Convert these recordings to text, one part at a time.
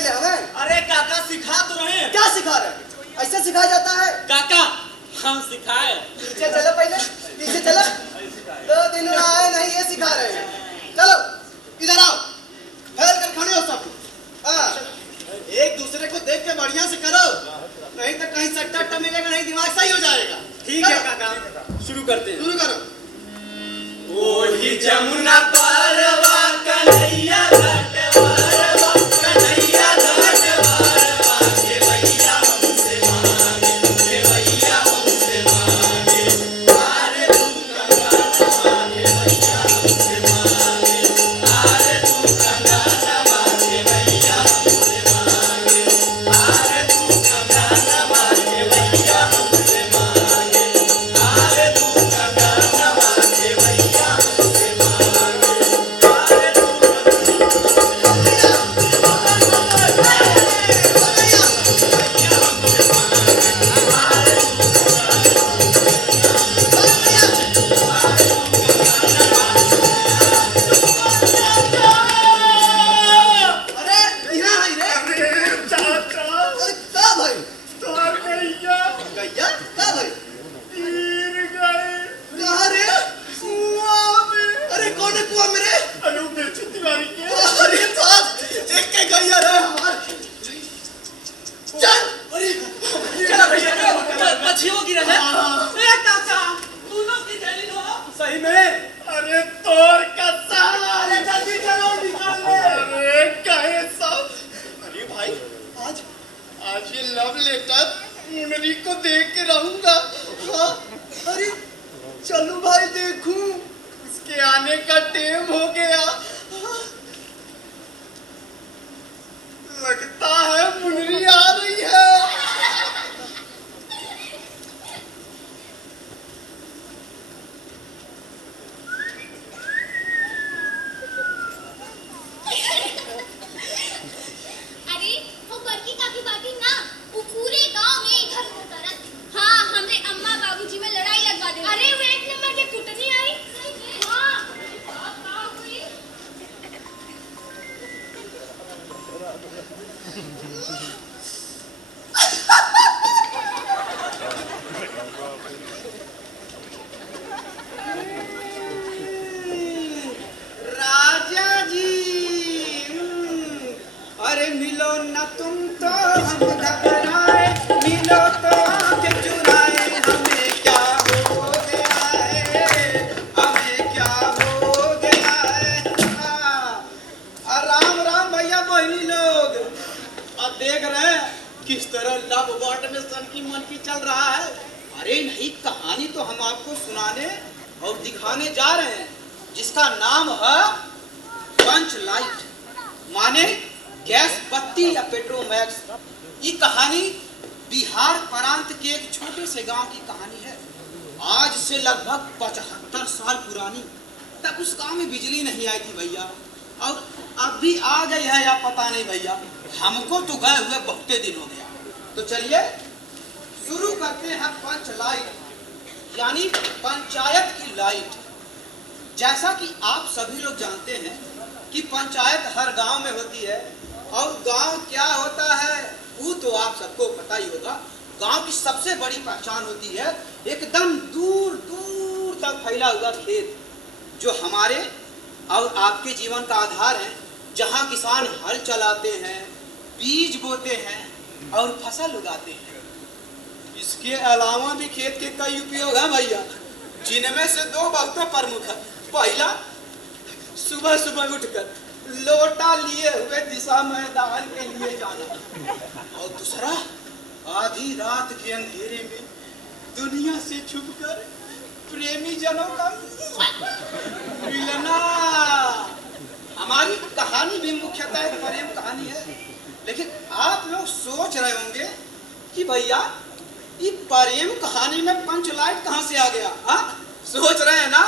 पहले हमें? अरे काका सिखा तो रहे हैं। क्या सिखा रहे हैं? ऐसे सिखाया जाता है? काका हम सिखाए। पीछे चलो, पहले पीछे चलो। 2 दिन आए नहीं, ये सिखा रहे हैं। चलो इधर आओ, फैल कर खड़े हो सब। एक दूसरे को देख के बढ़िया से करो, नहीं तो कहीं सट्टा अट्टा मिलेगा नहीं, दिमाग सही हो जाएगा। ठीक है काका, शुरू करते हैं। शुरू करो। ओही जमुना पारवा कन्हैया घाटवारवा, कन्हैया घाटवारवा, के भैया हमसे मांगे, के भैया हमसे मांगे, आरे तू कंगालवा, के भैया हमसे मांगे, आरे तू कंगालवा, के भैया हमसे मांगे, आरे तू कंगालवा, के भैया हमसे मांगे, आरे तू कंगालवा, के भैया हमसे हमको तो गए हुए बहुते दिन हो गया। तो चलिए शुरू करते हैं पंच लाइट, यानी पंचायत की लाइट। जैसा कि आप सभी लोग जानते हैं कि पंचायत हर गांव में होती है, और गांव क्या होता है वो तो आप सबको पता ही होगा। गांव की सबसे बड़ी पहचान होती है एकदम दूर दूर तक फैला हुआ खेत, जो हमारे और आपके जीवन का आधार है, जहां किसान हल चलाते हैं, बीज बोते हैं और फसल उगाते हैं। इसके अलावा भी खेत के कई उपयोग हैं भैया, जिनमें से 2 बहुत प्रमुख है। पहला, सुबह सुबह उठकर लोटा लिए हुए दिशा मैदान के लिए जाना, और दूसरा, आधी रात के अंधेरे में दुनिया से छुपकर प्रेमी जनों का मिलना। हमारी कहानी भी मुख्यतः एक प्रेम कहानी है, लेकिन आप लोग सोच रहे होंगे कि भैया ये प्रेम कहानी में पंच लाइट कहां से आ गया? सोच रहे हैं ना?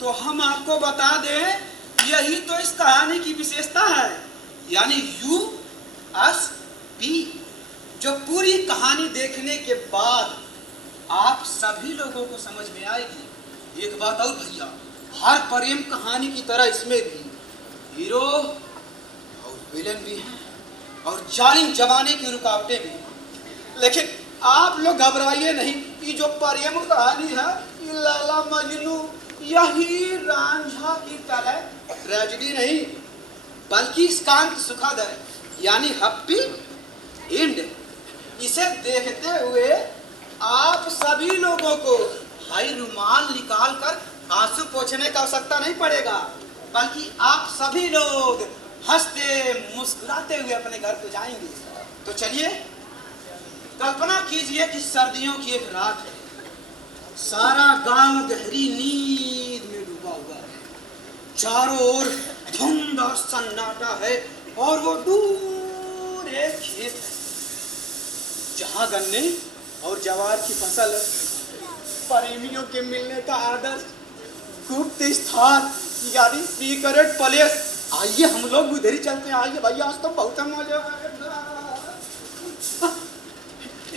तो हम आपको बता दें, यही तो इस कहानी की विशेषता है, यानी USP, जो पूरी कहानी देखने के बाद आप सभी लोगों को समझ में आएगी। एक बात और भैया, हर प्रेम कहानी की तरह इसमें भी हीरो और विलेन भी हैं, और जालिम जमाने की रुकावटें भी। लेकिन आप लोग घबराइए नहीं, ये जो प्रेम कहानी है ये लैला मजनू यही रांझा की तरह ट्रेजेडी नहीं, बल्कि शांत सुखद है, यानी हैप्पी एंड। इसे देखते हुए आप सभी लोगों को भाई रुमाल निकाल कर आंसू पोंछने का आवश्यकता नहीं पड़ेगा, बल्कि आप सभी लोग हंसते मुस्कुराते हुए अपने घर को जाएंगे। तो चलिए कल्पना कीजिए कि सर्दियों की एक रात है, सारा गांव गहरी नींद में डूबा हुआ है, चारों ओर धुंध और सन्नाटा है और वो दूर एक खेत है जहां गन्ने और जवार की फसल है। प्रेमियों के मिलने का आदर्श गुप्त स्थान यानी सीक्रेट प्लेस। आइए हम लोग उधर ही चलते हैं। आइए भैया, आज तो बहुत मजा आएगा।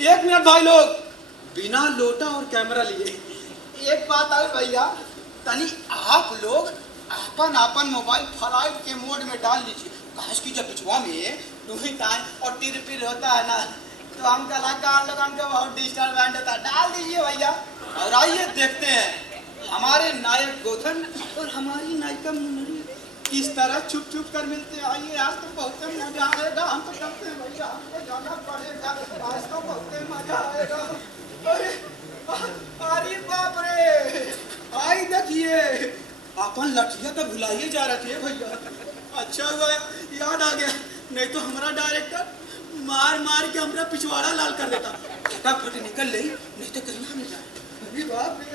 एक मिनट भाई लोग, बिना लोटा और कैमरा लिए एक बात है भैया, तनी आप लोग अपन अपन मोबाइल फ्लाइट के मोड में डाल लीजिए। काश की जब पिछुआ में टूही टाइम और तिर पिर होता है ना, तो हम कलाकार लोग हमको बहुत डिस्टर्बेंस होता है। डाल दीजिए भैया और आइए देखते हैं हमारे नायक गोधन और हमारी नायिका मुन्नी किस तरह छुप छुप कर मिलते हैं। आइए, आज तो बहुत मजा आएगा। हम तो करते हैं भैया, हमको जाना पड़ेगा, आज तो बहुत मजा आएगा। अरे बाप रे, आई देखिए अपन लठिया तो भुलाइए जा रहे थे भैया। अच्छा हुआ याद आ गया, नहीं तो हमारा डायरेक्टर मार मार के हमारा पिछवाड़ा लाल कर देता। फटाफट निकल ले, नहीं तो कहीं मिल जाए। अरे बाप रे,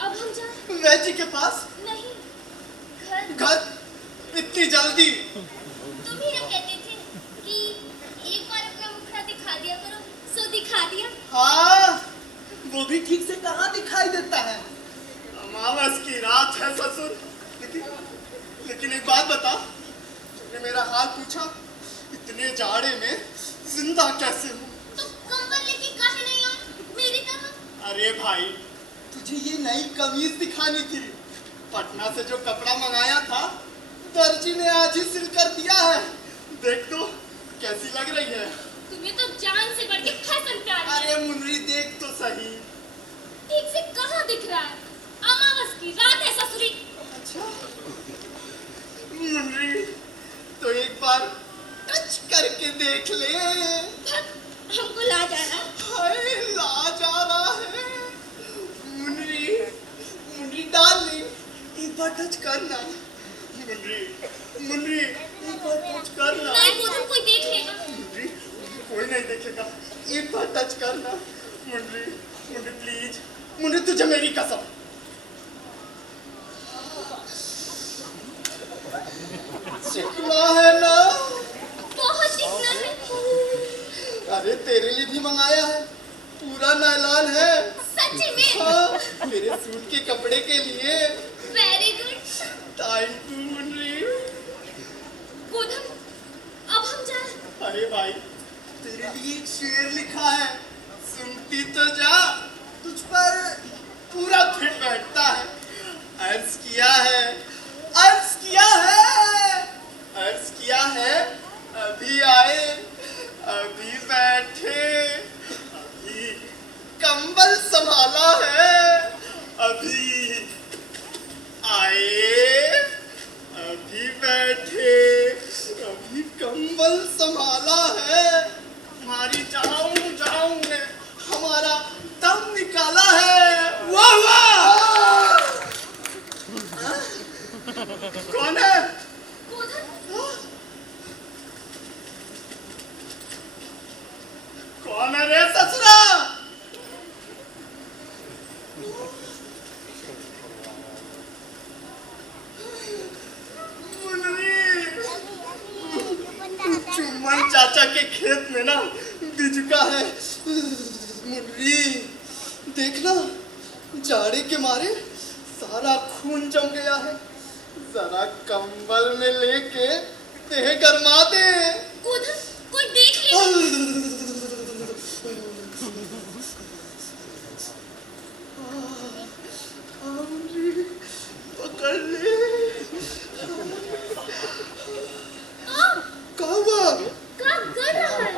अब हम जाएं? वैजी के पास? नहीं, घर इतनी जल्दी? तुम ही ना कहते थे कि एक बार अपना मुखड़ा दिखा दिया करो, सो दिखा दिया। हाँ, वो भी ठीक से कहाँ दिखाई देता है। अमावस की रात है ससुर। लेकिन एक बात बता, तुमने मेरा हाल पूछा, इतने जाड़े में जिंदा कैसे हूँ? तो कंबल लेके काहे नहीं आए मेरी तरह? अरे भाई, तुझे ये नई कमीज दिखानी थी। पटना से जो कपड़ा मंगाया था दर्जी ने आज ही सिल कर दिया है। देख तो कैसी लग रही है। तुम्हें तो जान से बढ़ के फैशन प्यार है। अरे मुन्नी देख तो सही। ठीक से कहाँ दिख रहा है? अमावस की रात है ससुरी। अच्छा मुन्नी, तो एक बार टच करके देख ले। हमको ला जाना। हाय, ला जा रहा है। मुन्नी, मुन्नी डार्लिंग, एक बार टच करना। मुन्नी, मुन्नी, एक बार टच करना। नहीं बोधन, कोई देख लेगा। मुन्नी, कोई नहीं देखेगा, एक बार टच करना। मुन्नी, मुन्नी प्लीज, मुन्नी तुझे मेरी कसम। चिकना है ना? बहुत चिकना है। अरे तेरे लिए भी मंगाया है, पूरा नायलॉन है। सच्ची में? हाँ, मेरे सूट के कपड़े के लिए। Very good. Thank you Munni. Bodhan, अब हम जाएं? अरे भाई, तेरे लिए एक शेर लिखा है, सुनती तो जा, तुझ पर पूरा फिट बैठता है। अर्ज किया है, अर्ज किया है, अर्ज किया है, अभी आए, अभी बैठे, अभी कंबल संभाला है, अभी आए, अभी बैठे, अभी कंबल संभाला है, हमारी जाऊं जाऊं ने हमारा दम निकाला है। वाह वाह! कौन है? गोधन, कौन है रे ससुरा? चुम्मन चाचा के खेत में ना बिजुका है। मुर्री, देखना, जाड़े के मारे सारा खून जम गया है। जरा कंबल में लेके देह गरमा दे। गोधन, कोई देख ले। मुर्री, पकड़ ले। क्या हुआ? काम कर रहा है।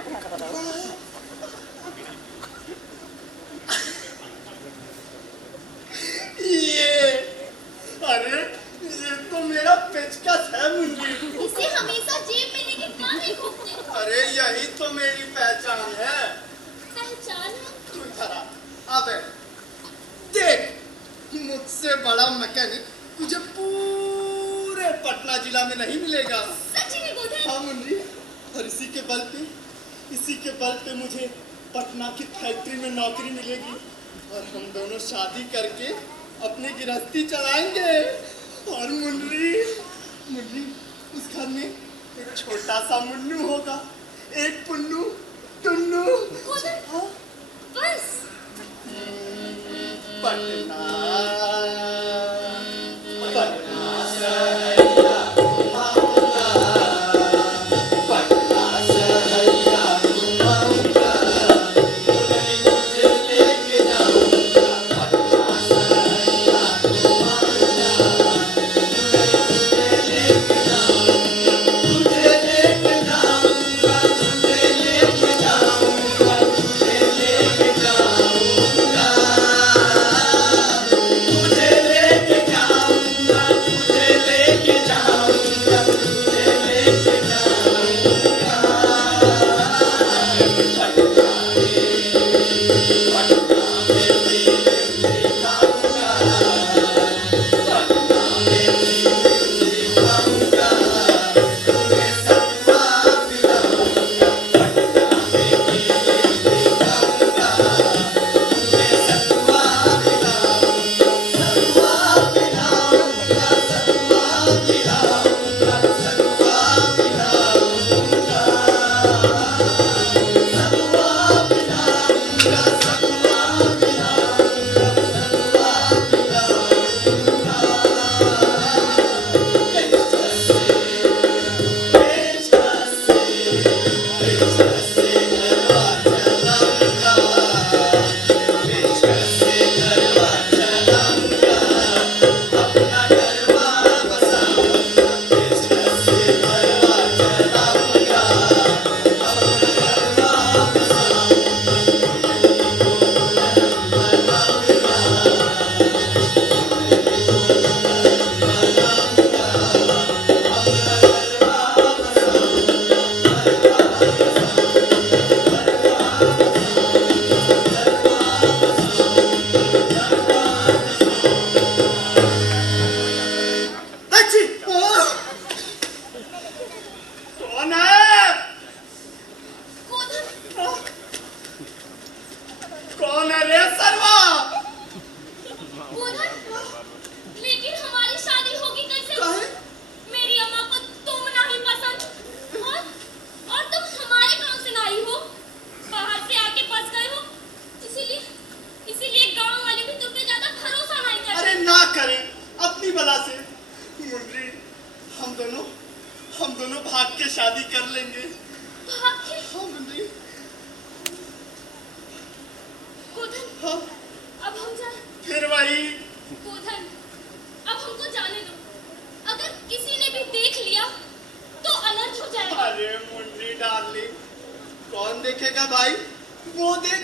अरे ये तो मेरा पेचकस है मुंजी। इसे हमेशा जेब में लेके कहाँ नहीं घूमते? अरे यही तो मेरी पहचान है। पहचान है? तू इधर आ, अबे देख, मुझसे बड़ा मैकेनिक तुझे पूरे पटना जिला में नहीं मिलेगा। सच में गोधन? हाँ मुंजी, और इसी के बल पे मुझे पटना की फैक्ट्री में नौकरी मिलेगी और हम दोनों शादी करके अपनी गृहस्थी चलाएंगे। और मुन्नी, उस घर में एक छोटा सा मुन्नू होगा, एक पुन्नू टुन्नू। गोधन, हाँ? बस। पटना, देखेगा भाई? वो देख,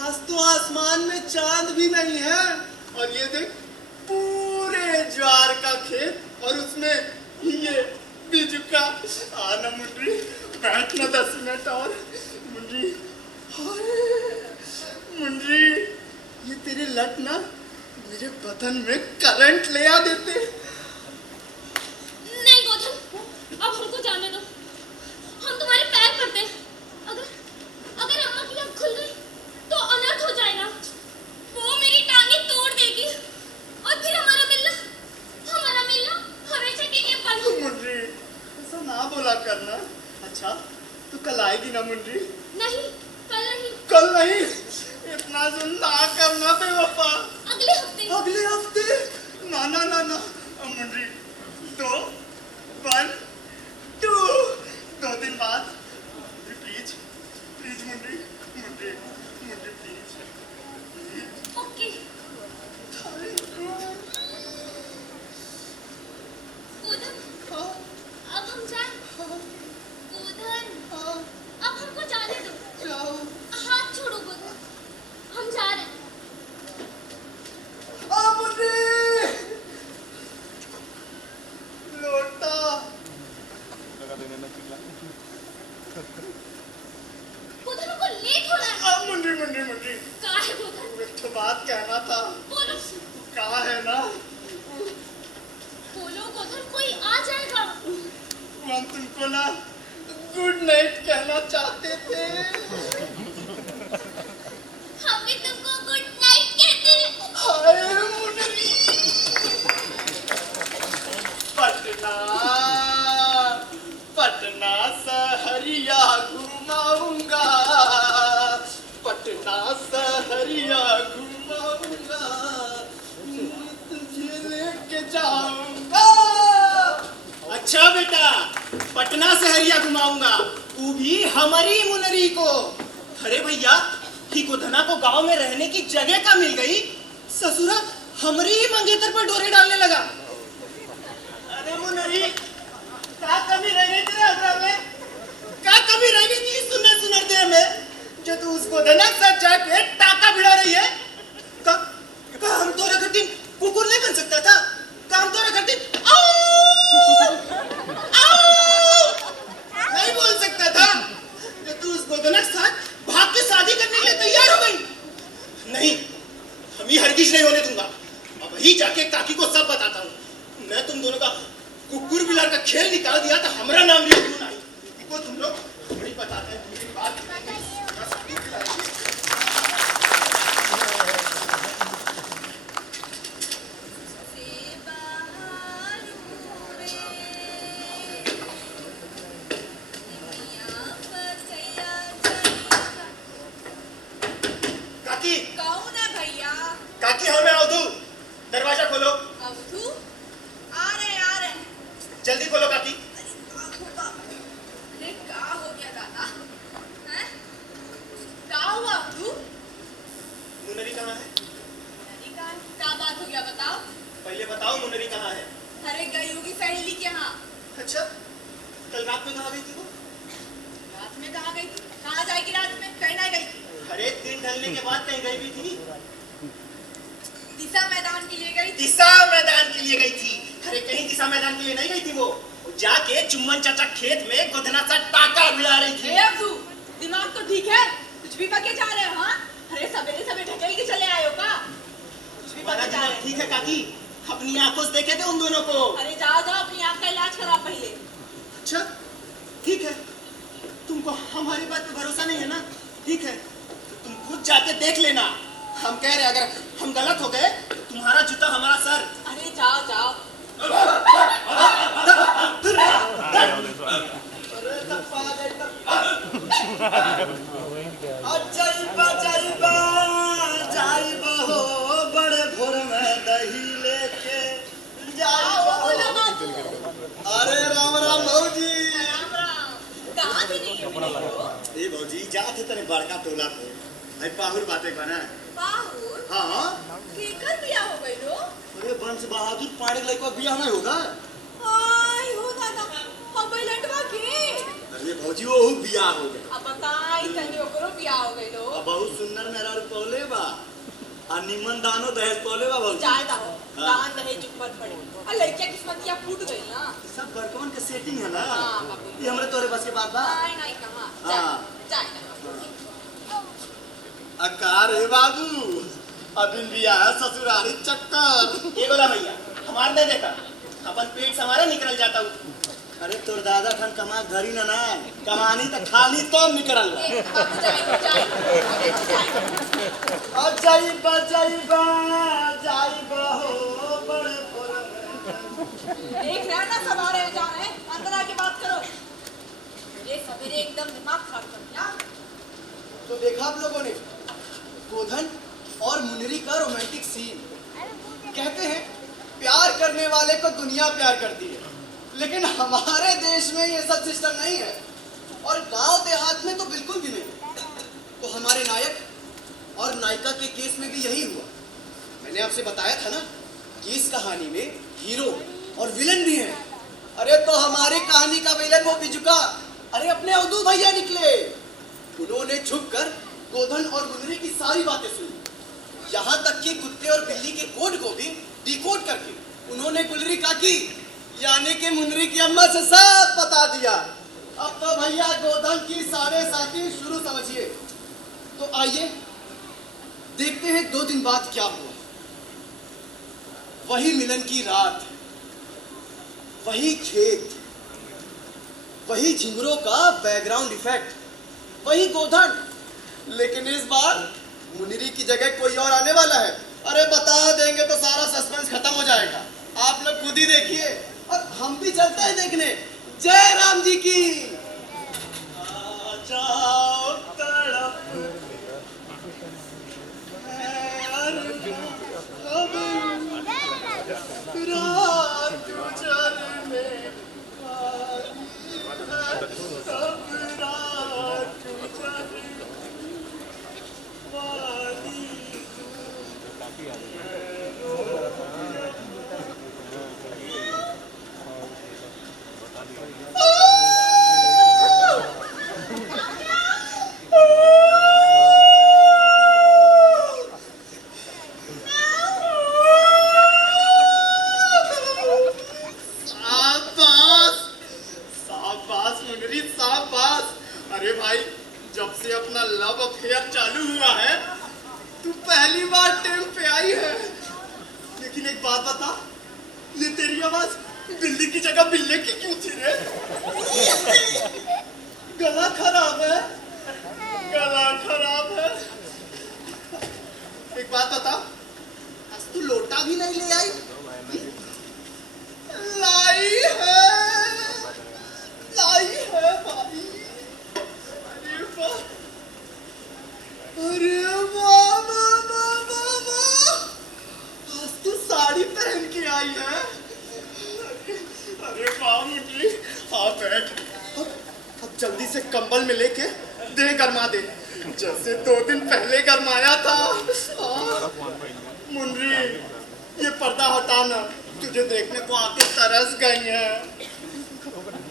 आज तो आसमान में चांद भी नहीं है। और ये देख, पूरे ज्वार का खेत और उसमें ये बीजू का। आना मुंडरी, बैठना 10 मिनट और। मुंडरी, मुंडरी, ये तेरे लट ना मेरे बदन में करंट ले आ देते। नहीं गोधन, अब हमको जाने दो। हम तुम्हारे पैर पड़ते हैं। अगर अम्मा की आँख खुल गई तो अनर्थ हो जाएगा। वो मेरी टांगें तोड़ देगी और फिर हमारा मिलना हमेशा के लिए बंद हो। मुंडरी, ऐसा ना बोला करना। अच्छा, तू कल आएगी ना मुंडरी? नहीं, कल नहीं। कल नहीं? इतना सुन ना करना बेवफा। अगले हफ्ते। अगले हफ्ते? ना ना ना ना मुंडरी, 2 1 2 2 दिन बाद। प्लीज प्लीज मुंडरी, मुंडरी, मुंडरी प्लीज। ओके गोधन, अब हम जाएं। गोधन, अब हमको जाने दो। हाथ छोड़ो गोधन, हम जा रहे हैं। लोटा गोधन को लेट हो रहा है। मुंडरी, मुंडरी, मुंडरी, कहाँ है गोधन? एक तो बात कहना था। बोलो। कहाँ है ना? बोलो गोधन, कोई आ जाएगा। हम तुमको ना गुड नाइट कहना चाहते थे। हम भी तुमको गुड नाइट कहते हैं। हाय मुंडरी, पटना पटना सहरिया घुमाऊंगा, पटना सहरिया घुमाऊंगा, तुझे लेके जाऊंगा। अच्छा बेटा, पटना सहरिया घुमाऊंगा, तू भी हमारी मुनरी को। अरे भैया, ही गोधना को गांव में रहने की जगह का मिल गई, ससुरा हमारी ही मंगेतर पर डोरे डालने लगा। अरे मुनरी, क्या कमी रह गई तेरे अब्रा में? क्या कमी रह गई थी सुनर सुनर देह में, जो तू उसको धनक साथ जाके टाका भिड़ा रही है? का हम तो रखती कुकुर नहीं बन सकता था? का हम तो रखती नहीं बोल सकता था? कि तू उसको धनक साथ भाग के शादी करने के लिए तैयार हो गई? नहीं, हम ही हरगिज नहीं होने दूंगा। अब ही जाके काकी को सब बताता हूँ। मैं तुम दोनों का कुकुर बिलार का खेल निकाल दिया तो हमारा नाम भी क्यों नहीं? को तुम लोग बड़ी बताते हैं मेरी बात। काकी, कौन है भैया? काकी हमें अवधू, दरवाजा खोलो। अवधू? आ रहे जल्दी खोलो काकी। अरे क्या हो गया दादा? हैं? क्या हुआ अवधू? मुनरी कहाँ है? मुनरी कहाँ है? क्या बात हो गया बताओ? पहले बताओ मुनरी कहाँ है? अरे गई होगी सहेली के यहाँ। अच्छा, कल रात में कहाँ गई थी वो? रात में कहाँ गई थी? कहाँ जाएगी रात में? कहीं ना गई। अरे दिन ढलने के बाद कहीं गई भी थी? दिशा मैदान के लिए गई थी। दिशा मैदान के लिए गई थी? अरे कहीं दिशा मैदान के लिए नहीं गई थी वो जाके चुम्बन चाचा खेत में गोधना सा टाका भिड़ा रही थी। अवधू, दिमाग तो ठीक है? कुछ भी बके जा रहे हो? हाँ, अरे सवेरे सवेरे ढकेल के चले आए हो का? कुछ भी बके जा रहे हो? ठीक है काकी, अपनी आंखों से देखे थे उन दोनों को। अरे जाओ जाओ, अपनी आँख का इलाज कराओ पहले। अच्छा ठीक है, तुमको हमारी बात पे भरोसा नहीं है ना? ठीक है, तो तुम खुद जाके देख लेना। हम कह रहे अगर हम गलत हो गए तो तुम्हारा जूता हमारा सर। अरे जाओ जाओ। बड़े भोर में दही लेके अरे राम राम भौजी। राम राम। कहाँ थी नहीं ए भौजी, जाते तने बड़का टोला पे आई पाहुर बातें बना। पाहुर? हाँ, केकर बिया हो गई लो? अरे वंश बहादुर पाड़े लड़का बियाह नहीं होगा? आई हो दादा, हम लटवा के। अरे भौजी वो बियाह हो गए। अब बताई तनी ओकरो बियाह हो गई लो। अब बहुत सुंदर मेहरारू पौले बा आ निमन दानो दहेज पौले बा भौजी। जाए दाहो दान दहेज मत पड़े और लड़किया किस्मतिया फूट गई ना। सब बड़कवन के सेटिंग है ना। हाँ, बाबू। ये हमरे तोरे बस के बात बा। नहीं नहीं कहां हाँ। जाए अकार है बाबू अभी बियाह ससुरारी चक्कर। ये बोला भैया हमार नहीं देखा अपन पेट से हमारा निकल जाता हूँ। अरे तोर दादा खन कमा धरी ना ना कमानी तो खानी तो निकल बा। बाबू जाए अब जाइबा हो बड़े देख रहे ना सब आ रहे जा रहे अंदर आके बात करो। ये सवेरे एकदम दिमाग खराब कर दिया। तो देखा आप लोगों ने गोधन और मुनरी का रोमांटिक सीन। कहते हैं प्यार करने वाले को दुनिया प्यार करती है, लेकिन हमारे देश में ये सब सिस्टम नहीं है और गांव देहात में तो बिल्कुल भी नहीं। तो हमारे नायक और नायिका के केस में भी यही हुआ। मैंने आपसे बताया था ना कि इस कहानी में हीरो और विलन भी है। अरे तो हमारी कहानी का विलन वो बिजुका अरे अपने अवधू भैया निकले। उन्होंने छुपकर गोधन और मुनरी की सारी बातें सुनी, यहाँ तक कि कुत्ते और बिल्ली के कोड को भी डिकोड करके उन्होंने गुलरी काकी यानी कि मुनरी की अम्मा से सब बता दिया। अब तो भैया गोधन की साढ़े साथी शुरू समझिए। तो आइए देखते हैं 2 दिन बाद क्या हुआ। वही मिलन की रात, वही खेत, वही झिंगुरों का बैकग्राउंड इफेक्ट, वही गोधन, लेकिन इस बार मुनरी की जगह कोई और आने वाला है। अरे बता देंगे तो सारा सस्पेंस खत्म हो जाएगा। आप लोग खुद ही देखिए और हम भी चलते हैं देखने। जय राम जी की। जाओ तड़प रात गुजरने वाली है, सब रात गुजरने वाली शाबाश मुनरी शाबाश। अरे भाई जब से अपना लव अफेयर चालू हुआ है तू पहली बार टाइम पे आई है। लेकिन एक बात बता, ये तेरी आवाज बिल्ली की जगह बिल्ले की क्यों थी रे? गला खराब है, गला खराब है। एक बात बता, आज तू लोटा भी नहीं ले आई? लाई है भाई। अरे वाह आज तू साड़ी पहन के आई है। अरे वाह मुझे हाँ बैठ। अब जल्दी से कंबल में लेके दे गरमा दे जैसे 2 दिन पहले गरमाया था। मुनरी ये पर्दा हटाना, तुझे देखने को आके तरस गई है।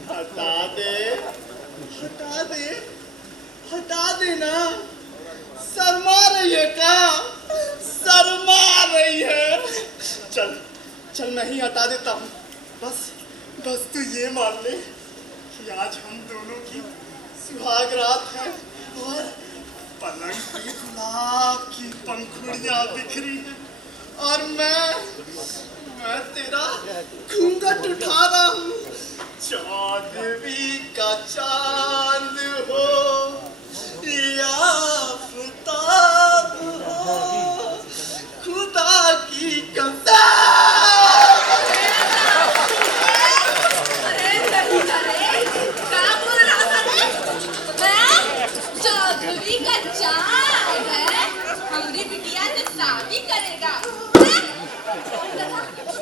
हटा दे हटा दे हटा देना। शर्मा रही है क्या? शर्मा रही है? चल चल मैं ही हटा देता हूँ। बस तू ये मान ले कि आज हम दोनों की सुहाग रात है और पलंग की गुलाब की पंखुड़ियाँ बिखरी है और मैं तेरा घूंघट उठा रहा हूँ। चौदहवीं का चांद हो या आफताब हो, खुदा की कसम। अरे नहीं करे क्या बोल रहा था रे? हैं? चौदहवीं का चांद है, हमारी बिटिया से शादी करेगा। हैं?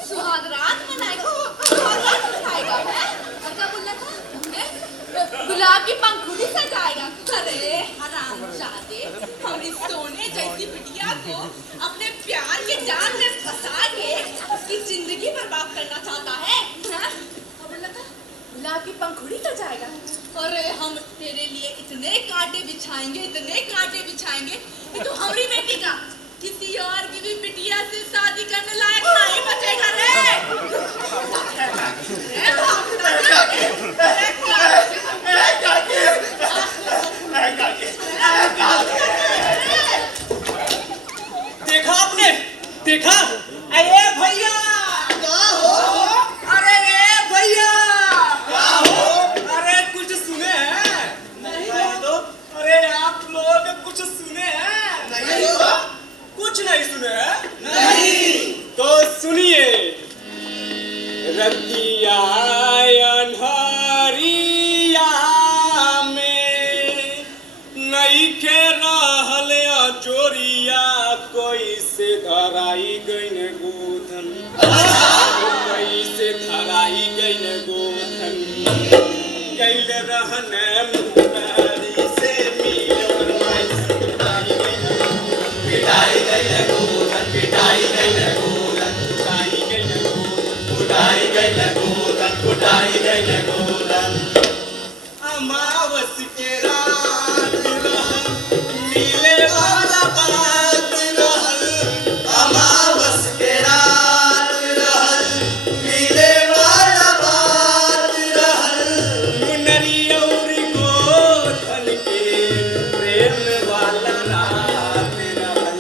सुहाग रात मनाएगा, सुहाग रात मनाएगा है? और क्या बोल रहा था? हैं? गुलाब की पंखुड़ी सजाएगा। अरे हरामजादे, हमारी सोने जैसी बिटिया को अपने प्यार के जाल में फंसा के उसकी जिंदगी बर्बाद करना चाहता है। हाँ? क्या बोल रहा था? गुलाब की पंखुड़ी सजाएगा। अरे हम तेरे लिए इतने कांटे बिछाएंगे कि तू हमारी बेटी का किसी और की भी बिटिया से शादी करने लायक नहीं बचेगा देखा आपने? देखा? अरे भैया क्या हो? अरे भैया क्या हो? अरे कुछ सुने हैं? नहीं तो अरे आप लोग कुछ सुने हैं? नहीं हुआ? कुछ नहीं सुने हैं? नहीं। तो सुनिए। रतिया अन्हरिया में नइखे रहल जोरिया कोई से धराई गइन गोधन, कोई से धराई गइन गोधन, गइल रहने मुरारी से मिलन माई से पिटाई गइन गोधन, पिटाई गइन गोधन, पिटाई गइन गोधन, कुटाई गइन गोधन। अमावस के रात रहल, मिले वाला बात रहल, अमावस के रात रहल, मिले वाला बात रहल, मुनरी और गोधन के प्रेम वाला रात रहल।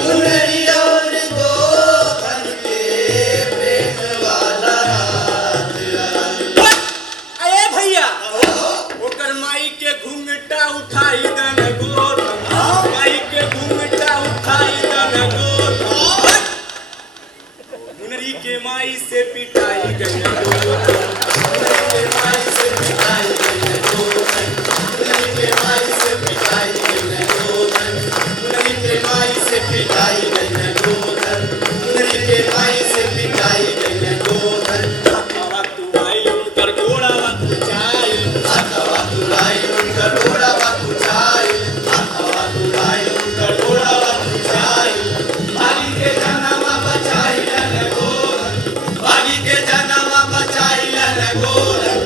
मुनरी और गोधन के प्रेम वाला रात रहल। अरे भैया ओकर माई के घूंघटा उठाई दन गोधन, माई के घूंघटा उठाई दन गोधन, मुनरी के माई से पिटाई गई गोधन, मुनरी के माई से पिटाई गई गोधन, मुनरी के माई से पिटाई गई गोधन, मुनरी के माई से पिटाई गई गोधन, मुनरी के माई से पिटाई गई गोधन। हवा तू आई उनकर घोड़ा कुचाई, हवा तुलाई उनकर घोड़ा कुचाई, हवा तुलाई उनकर घोड़ा कुचाई, बागी के जनमा बचाई लन गोधन, बागी के जनमा बचाई लन गोधन।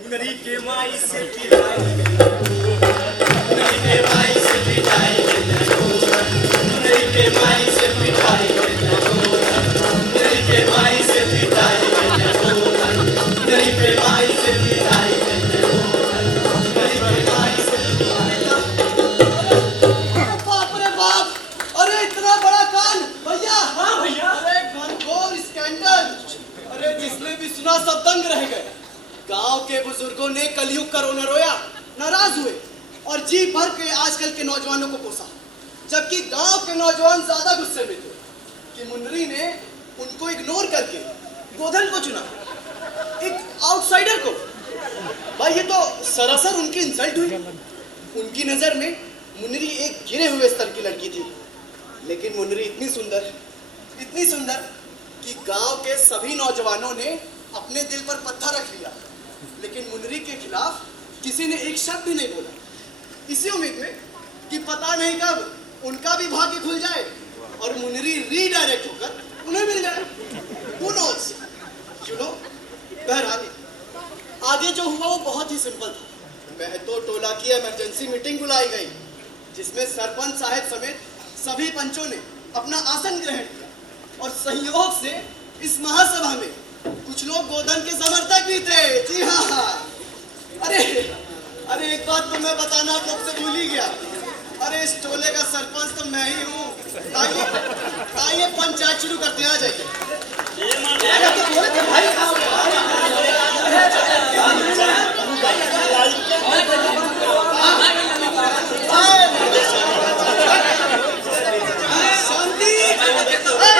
मुनरी के माई से पिटाई गई गोधन, मुनरी के माई से पिटाई गई गोधन, मुनरी के माई से पिटाई गई गोधन, मुनरी के माई से पिटाई गई गोधन, मुनरी के माई से पिटाई गई गोधन, मुनरी के माई से बाप रे बाप! अरे इतना बड़ा कांड भैया! हाँ भैया। अरे घनघोर स्कैंडल! अरे जिसने भी सुना सब दंग रह गए। गांव के बुजुर्गों ने कलयुग का रोना रोया, नाराज हुए और जी भर के आजकल के नौजवानों को कोसा, जबकि गांव के नौजवान ज्यादा गुस्से में थे कि मुन्नरी ने उनको इग्नोर करके गोधन को चुना, एक आउटसाइडर को। भाई ये तो सरासर उनकी इंसल्ट हुई। उनकी नजर में मुन्नरी एक गिरे हुए स्तर की लड़की थी, लेकिन मुन्नरी इतनी सुंदर कि गांव के सभी नौजवानों ने अपने दिल पर पत्थर रख लिया, लेकिन मुन्नरी के खिलाफ किसी ने एक शब्द भी नहीं बोला, इसी उम्मीद में कि पता नहीं कब उनका भी भाग्य खुल जाए और मुन्नरी रीडायरेक्ट होकर उन्हें मिल जाए। Who knows? You know? बहरहाल आगे जो हुआ वो बहुत ही सिंपल था। महतो टोला की इमरजेंसी मीटिंग बुलाई गई, जिसमें सरपंच साहब समेत सभी पंचों ने अपना आसन ग्रहण किया और संयोग से इस महासभा में कुछ लोग गोधन के समर्थक भी थे। जी हाँ। अरे एक बात तो मैं बताना आप लोग से भूल ही गया। अरे इस टोले का सरपंच तो मैं ही हूँ। आइए पंचायत शुरू करते हैं, आ जाइए। अरे तो बोले थे भाई शांति,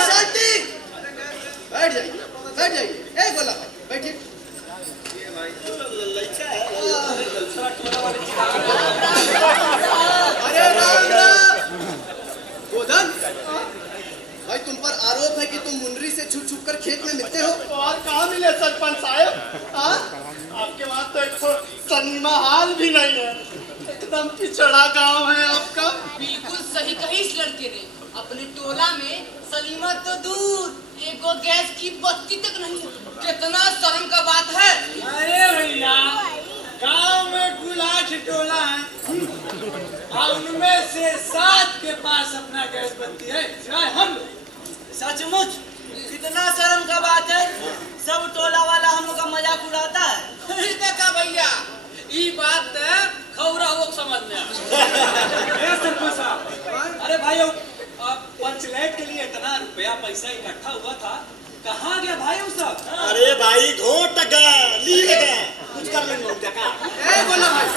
शांति। बैठ जाइए। ए गोला भाई बैठिए। अरे राम राम। गोधन भाई, तुम पर आरोप है कि तुम मुन्नरी से छुप कर खेत में मिलते हो। और कहाँ मिले सरपंच साहब? आपके वहाँ तो एक तो सनीमा हाल भी नहीं है, एकदम पिछड़ा गांव है आपका। बिल्कुल सही कही इस लड़के ने। अपने टोला में सलीमा तो दूर, एगो गैस की बत्ती तक नहीं है। कितना शर्म का बात है। अरे भैया गांव में कुल 8 टोला है और उनमें से 7 के पास अपना गैस बत्ती है सिवाय हम लोग। सचमुच कितना शर्म का बात है। सब टोला वाला हम लोग का मजाक उड़ाता है। देखा भैया ये बात खौरा लोग समझ में सरपंच साहब। अरे भाई पंचलेट के लिए इतना रुपया पैसा इकट्ठा हुआ था, कहाँ गया भाई वो सब? अरे भाई घोट गया ली गया कुछ कर लेंगे उनका का। ए बोला भाई,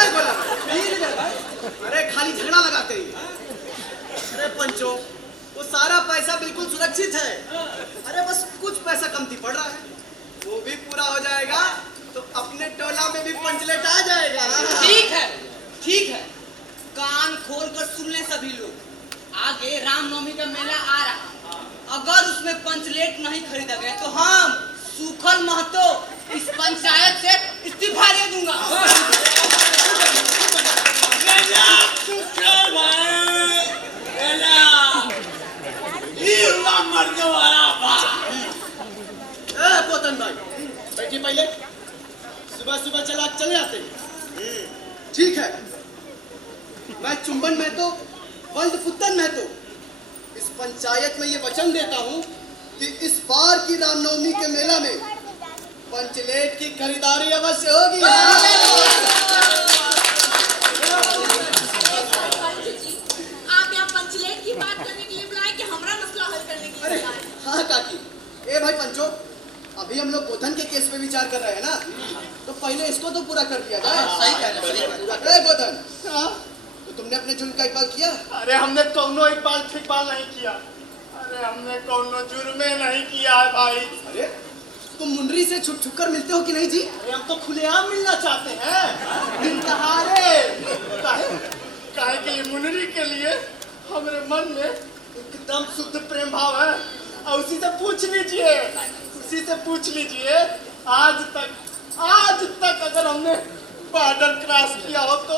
ए बोला भाई, अरे खाली झगड़ा लगाते ही। अरे पंचो वो सारा पैसा बिल्कुल सुरक्षित है। अरे बस कुछ पैसा कमती पड़ रहा है, वो भी पूरा हो जाएगा तो अपने टोला में भी पंचलेट आ जाएगा। ठीक है, ठीक है। कान खोल कर सुन ले सभी लोग। आगे रामनवमी का मेला आ रहा, अगर उसमें पंचलेट नहीं खरीदा गया तो हम सुखल महतो इस पंचायत से इस्तीफा दे दूंगा। पोतन भाई बैठिए पहले, सुबह सुबह चले आते हैं। ठीक है, मैं चुंबन महतो बल्द पुत्तन महतो इस पंचायत में ये वचन देता हूँ कि इस बार की रामनवमी के मेला में पंचलेट की खरीदारी अवश्य होगी। आप यहाँ पंचलेट की बात करने के लिए बुलाए कि हमारा मसला हल करने के लिए अरे बुलाए? हाँ काकी, ए भाई पंचो, अभी हम लोग गोधन के केस पे विचार कर रहे हैं ना, तो पहले इसको तो पूरा कर दिया जाए। सही कह रहे हैं गोधन। तो तुमने अपने जुर्म का इकबाल किया? अरे हमने कौनो इकबाल नहीं किया। अरे हमने कौनो जुर्मे नहीं किया है भाई। अरे तुम मुंडरी से छुप छुप कर मिलते हो कि नहीं जी? अरे हम तो खुलेआम मिलना चाहते हैं, दिन दहाड़े। काहे के लिए मुनरी के लिए हमारे मन में एकदम शुद्ध प्रेम भाव है। और उसी से पूछ लीजिए आज तक अगर हमने बॉर्डर क्रॉस किया हो तो,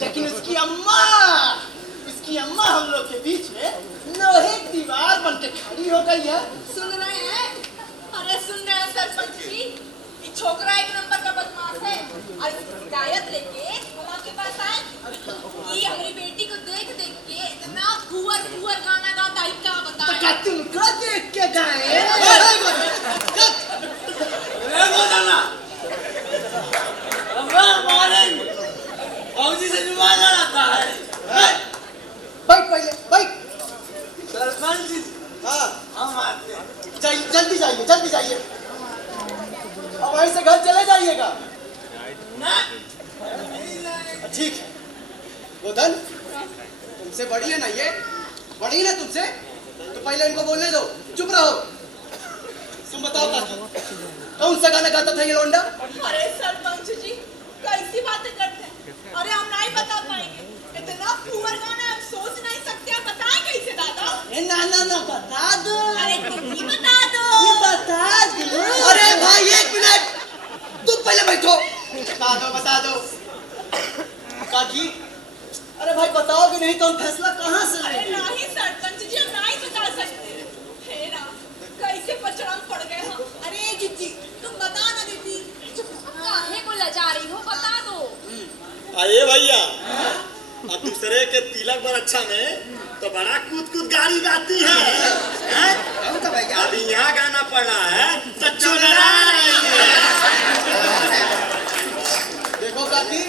लेकिन इसकी अम्मा हम लोग के बीच में लोहे की दीवार बन के खड़ी हो गई है। सुन रहे हैं? अरे सुन रहे हैं सरपंच जी, ये छोकरा एक नंबर का बदमाश है और इसकी हिदायत लेके हम आपके पास आए कि हमारी बेटी को देख के इतना फुअर गाना गाता है, क्या बताएं? तुमको देख के गाए से जुबान लड़ाता है। बैठ पहले बैठ। सरपंच जी हाँ हम आते हैं। जल्दी जाइए। अब वहीं से घर चले जाइएगा। ठीक है गोधन, तुमसे बड़ी है ना ये, बड़ी ना तुमसे, तो पहले इनको बोलने दो। चुप रहो। तुम बताओ काकी, कौन सा गाना गाता था ये लौंडा? अरे सरपंच जी कैसी बातें करते हैं? अरे हम नहीं बता पाएंगे, इतना फुअर गाना हम सोच नहीं सकते। आप बताएं कैसे दादा? ना बता दो। अरे तुम ही बता दो। अरे भाई एक मिनट, तुम पहले बैठो। बता दो काकी। अरे भाई बताओगे नहीं तो हम फैसला कहाँ से अरे लेंगे? नहीं सरपंच जी, हम नहीं बता सकते। हे राम, कैसे पचड़म पड़ गए हम। अरे दीदी तुम बता ना दीदी। काहे को लजा रही हो, बता दो। आइए भैया, अब दूसरे के तिलक बरक्षा में तो बड़ा कूद गाड़ी गाती है? अभी यहाँ गाना पड़ रहा है तो चुनरा रही है। देखो काकी,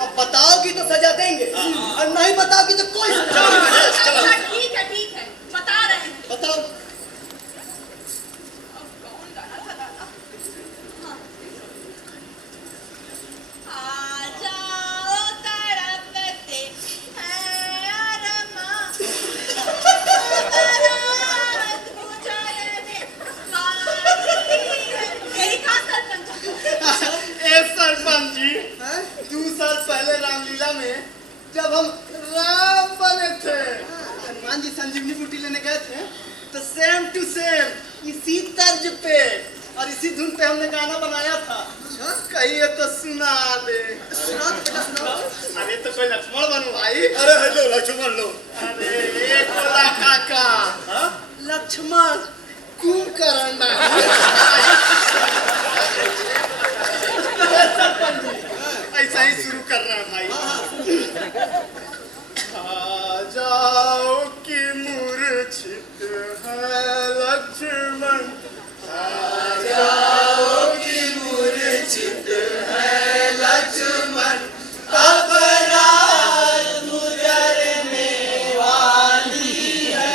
अब बताओगी तो सजा देंगे और नहीं बताओगी तो कोई सजा नहीं। अच्छा ठीक है बता रहे हैं। बताओ। अब कौन गाना था दादा? हाँ। आ जाओ तड़पते हैं अरमा, रात बुझाए दे मेरी कहाँ सरपंच? ए सरपंच जी, हैं? 2 साल पहले रामलीला में जब हम राम बने थे, हनुमान जी संजीवनी बूटी लेने गए थे, तो सेम टू सेम इसी तर्ज पे और इसी धुन पे हमने गाना बनाया था। कहिए तो सुना दे। सुनाओ तो बेटा सुनाओ। अरे तो कोई लक्ष्मण बनू भाई। अरे हेलो लक्ष्मण लो। अरे एक बोला काका, हाँ? लक्ष्मण कुंभकर्ण ऐसा ही शुरू कर रहा है भाई। आ जाओ कि मूर्छित है लक्ष्मण, आ जाओ कि मूर्छित है लक्ष्मण, अब रात गुजरने वाली है,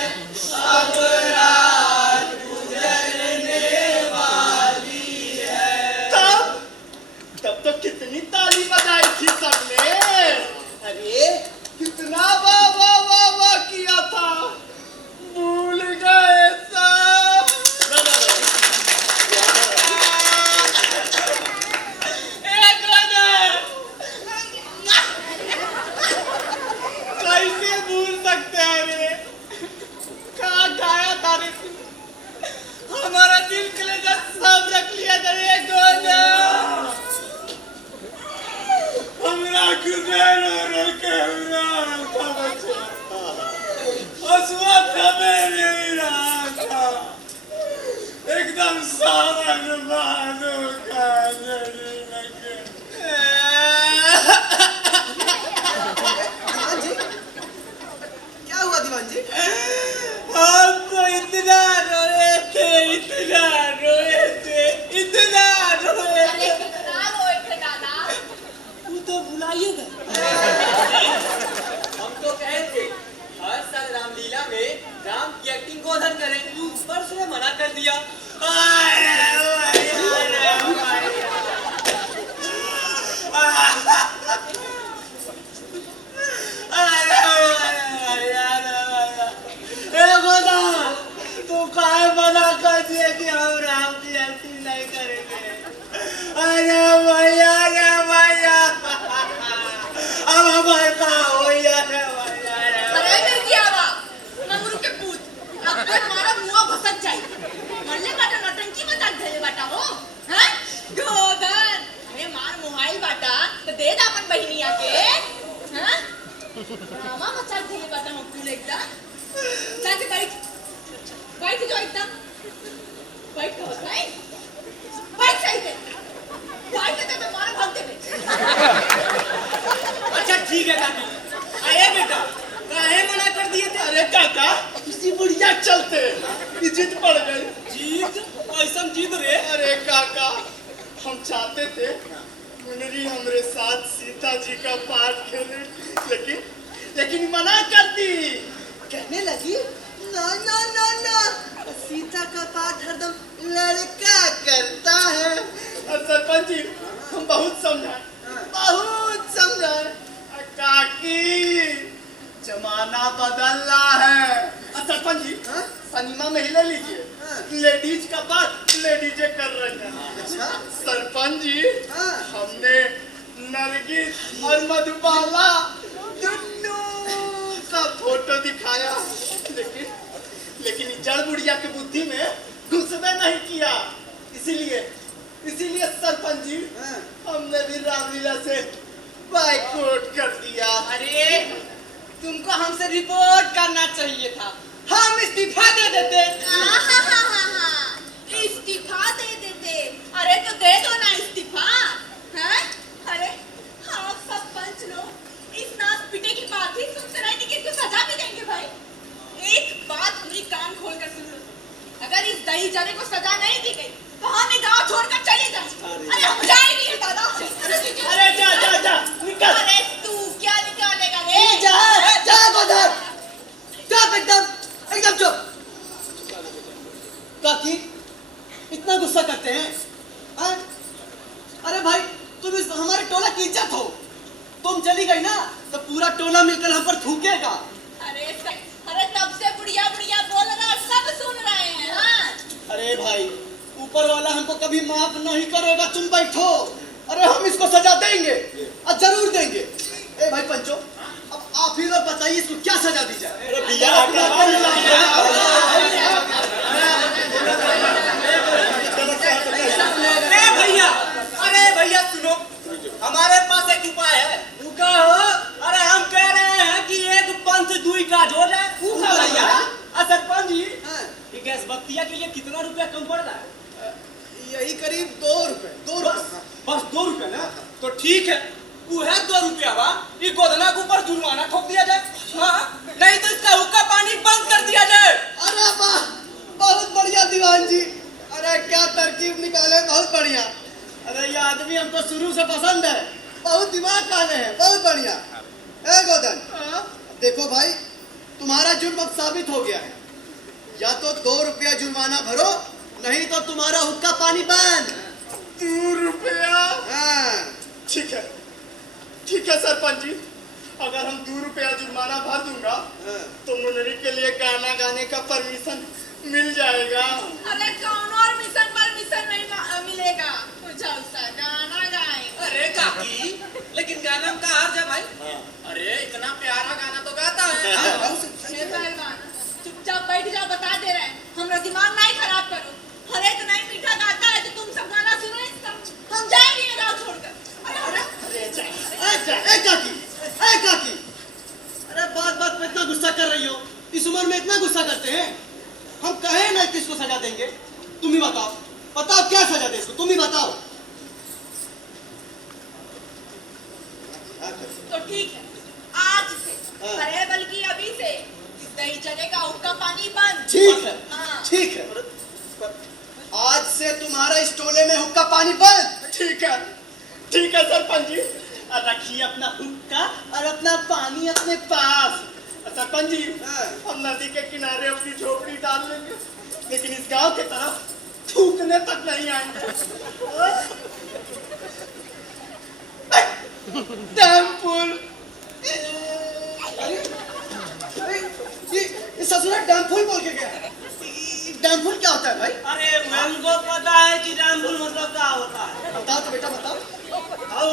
अब रात गुजरने वाली है। तब तो कितनी ताली बजाई थी सबने, अरे कितना वाह वाह वाह वाह किया था, भूल गए सब। कैसे भूल सकते हैं रे, कहाँ गाया था रे, हमारा दिल कलेजा सब रख लिया था रे गोदा। हमरा खुदा रो रो के हमरा था बच्चा, हंसुआ था मेरे रहा, एकदम सावन बादों का जड़ी लगे। दीवान जी, क्या हुआ दीवान जी? हम तो इतना रोए थे, इतना रोए थे, इतना रोए अरे थे। कितना रोए थे दादा। तू तो भुलाइएगा। हम तो कहे थे हर साल रामलीला में राम की एक्टिंग को उधर करें, ऊपर से मना कर दिया। तू काहे मना कर दिए कि हम राम की एक्टिंग नहीं करेंगे? अरे भैया रे भैया, अब हमारे कहाँ हो या रे भैया रे। अरे मेरी आवा नमरू के पूत, अब तो हमारा मुंह घसक जाए, मरले बाटा नौटंकी मचा देले बाटा हो, हैं? गोदन, अरे मार मोबाइल बाटा, तो दे दा अपन बहिनिया के, हैं? ड्रामा मचा देले बाटा हम तू लेता, चाची बैठ, बैठ जो एकदम, बैठ तो बैठ, बैठ सही से, बैठ तो मारा भाग दे। अच्छा ठीक है काकी, आए बेटा, काहे मना कर दिए थे? अरे काका, किसी बुढ़िया चलते कि जीत पड़ गई। जीत? ऐसा जीत रे? अरे काका, हम चाहते थे मुनरी हमरे साथ सीता जी का पाठ खेले, लेकिन मना कर दी। कहने लगी ना ना ना ना, सीता का पाठ हरदम लड़का करता है। और सरपंच जी, हम बहुत समझाए, बहुत समझाए। काकी, जमाना बदल रहा है। सरपंच जी, सनीमा में ही ले लीजिए, लेडीज का पाठ लेडीजे कर रही है। अच्छा सरपंच जी, हमने नरगिस और मधुबाला दोनों का फोटो दिखाया, लेकिन जड़ बुढ़िया की बुद्धि में घुसबे नहीं किया। इसीलिए सरपंच जी, हमने भी रामलीला से बाइकआउट कर दिया। अरे तुमको हमसे रिपोर्ट करना चाहिए था, हम इस्तीफा दे देते। इस्तीफा दे देते, अरे तो दे दो ना इस्तीफा, हैं? अरे आप सब पंच लोग इस नाच पीटे की बात ही सुनते रहेंगे कि इसको सजा भी देंगे भाई। एक बात मेरी कान खोल कर सुन लो, अगर इस दही जले को सजा नहीं दी गई तो हम ये गाँव छोड़कर चले जाएंगे। अरे हम जाएंगे दादा। अरे जा निकल। अरे तू क्या निकालेगा रे? जा गोधर, चुप एकदम चुप। काकी, इतना गुस्सा करते हैं? अरे भाई, तुम इस हमारे टोला की इज्जत हो, तुम चली गई ना तो पूरा टोला मिलकर हम पर थूकेगा। अरे तब से बुढ़िया बुढ़िया बोल रहा, सब सुन रहे हैं। हाँ? अरे भाई, ऊपर वाला हमको कभी माफ नहीं करेगा, तुम बैठो। अरे हम इसको सजा देंगे और जरूर देंगे। ए भाई पंचो, अब आप ही लोग बताइए इसको क्या सजा दी जाए। अरे भैया, अरे भैया सुनो, हमारे पास एक उपाय है। उनका हो? अरे हम कह रहे हैं कि एक पंथ दुई का जोड़ है। भैया सरपंच जी, हाँ। ठीक है कि गोदना के ऊपर जुर्माना ठोक दिया जाए, हाँ, नहीं तो इसका हुक्का पानी बंद कर दिया जाए। अरे वाह, बहुत बढ़िया दीवान जी। अरे क्या तरकीब निकाले, बहुत बढ़िया। अरे ये आदमी हमको शुरू से पसंद है, बहुत दिमाग वाले हैं, बहुत बढ़िया। ए गोदन, देखो भाई, तुम्हारा जुर्म अब साबित हो गया है। या तो 2 रुपया जुर्माना भरो, नहीं तो तुम्हारा हुक्का पानी बंद। 2 रुपया? हाँ। ठीक है, ठीक है सरपंच जी। अगर हम 2 रुपया जुर्माना भर दूंगा तो मुन्नरी के लिए गाना गाने का परमिशन मिल जाएगा। अरे कौन और मिशन परमिशन नहीं मिलेगा, कुछ ऐसा गाना गाए। अरे काकी, लेकिन गाना में का हर्ज है भाई? अरे इतना प्यारा गाना तो गाता है। ये पहलवान, चुपचाप बैठ जाओ, बता दे रहे हैं, हमरा दिमाग नहीं खराब करो। अरे इतना ही मीठा गाता है तो तुम सब गाना सुनो इसका, हम जाएंगे ये गाँव छोड़कर। ए काकी, अरे बात पे इतना गुस्सा कर रही हो? इस उम्र में इतना गुस्सा करते हैं? हम कहे ना किसको सजा देंगे, तुम ही बताओ क्या सजा दे इसको, तुम ही बताओ। तो ठीक है, आज से, अरे बल्कि अभी से इस दही जगह का हुक्का पानी बंद। ठीक है, आज से तुम्हारा इस टोले में हुक्का पानी बंद। ठीक है सरपंच जी। और रखिए अपना हुक्का और अपना पानी अपने पास। सरपंच जी, हम नदी के किनारे अपनी झोपड़ी डाल लेंगे, लेकिन इस गांव की तरफ थूकने तक नहीं आएंगे। डैम पुल। अरे ये ससुरा डैम पुल बोल के गया। डैम पुल क्या होता है भाई? अरे हमको पता है कि डैम पुल मतलब क्या होता है। बताओ तो बेटा, बताओ। आओ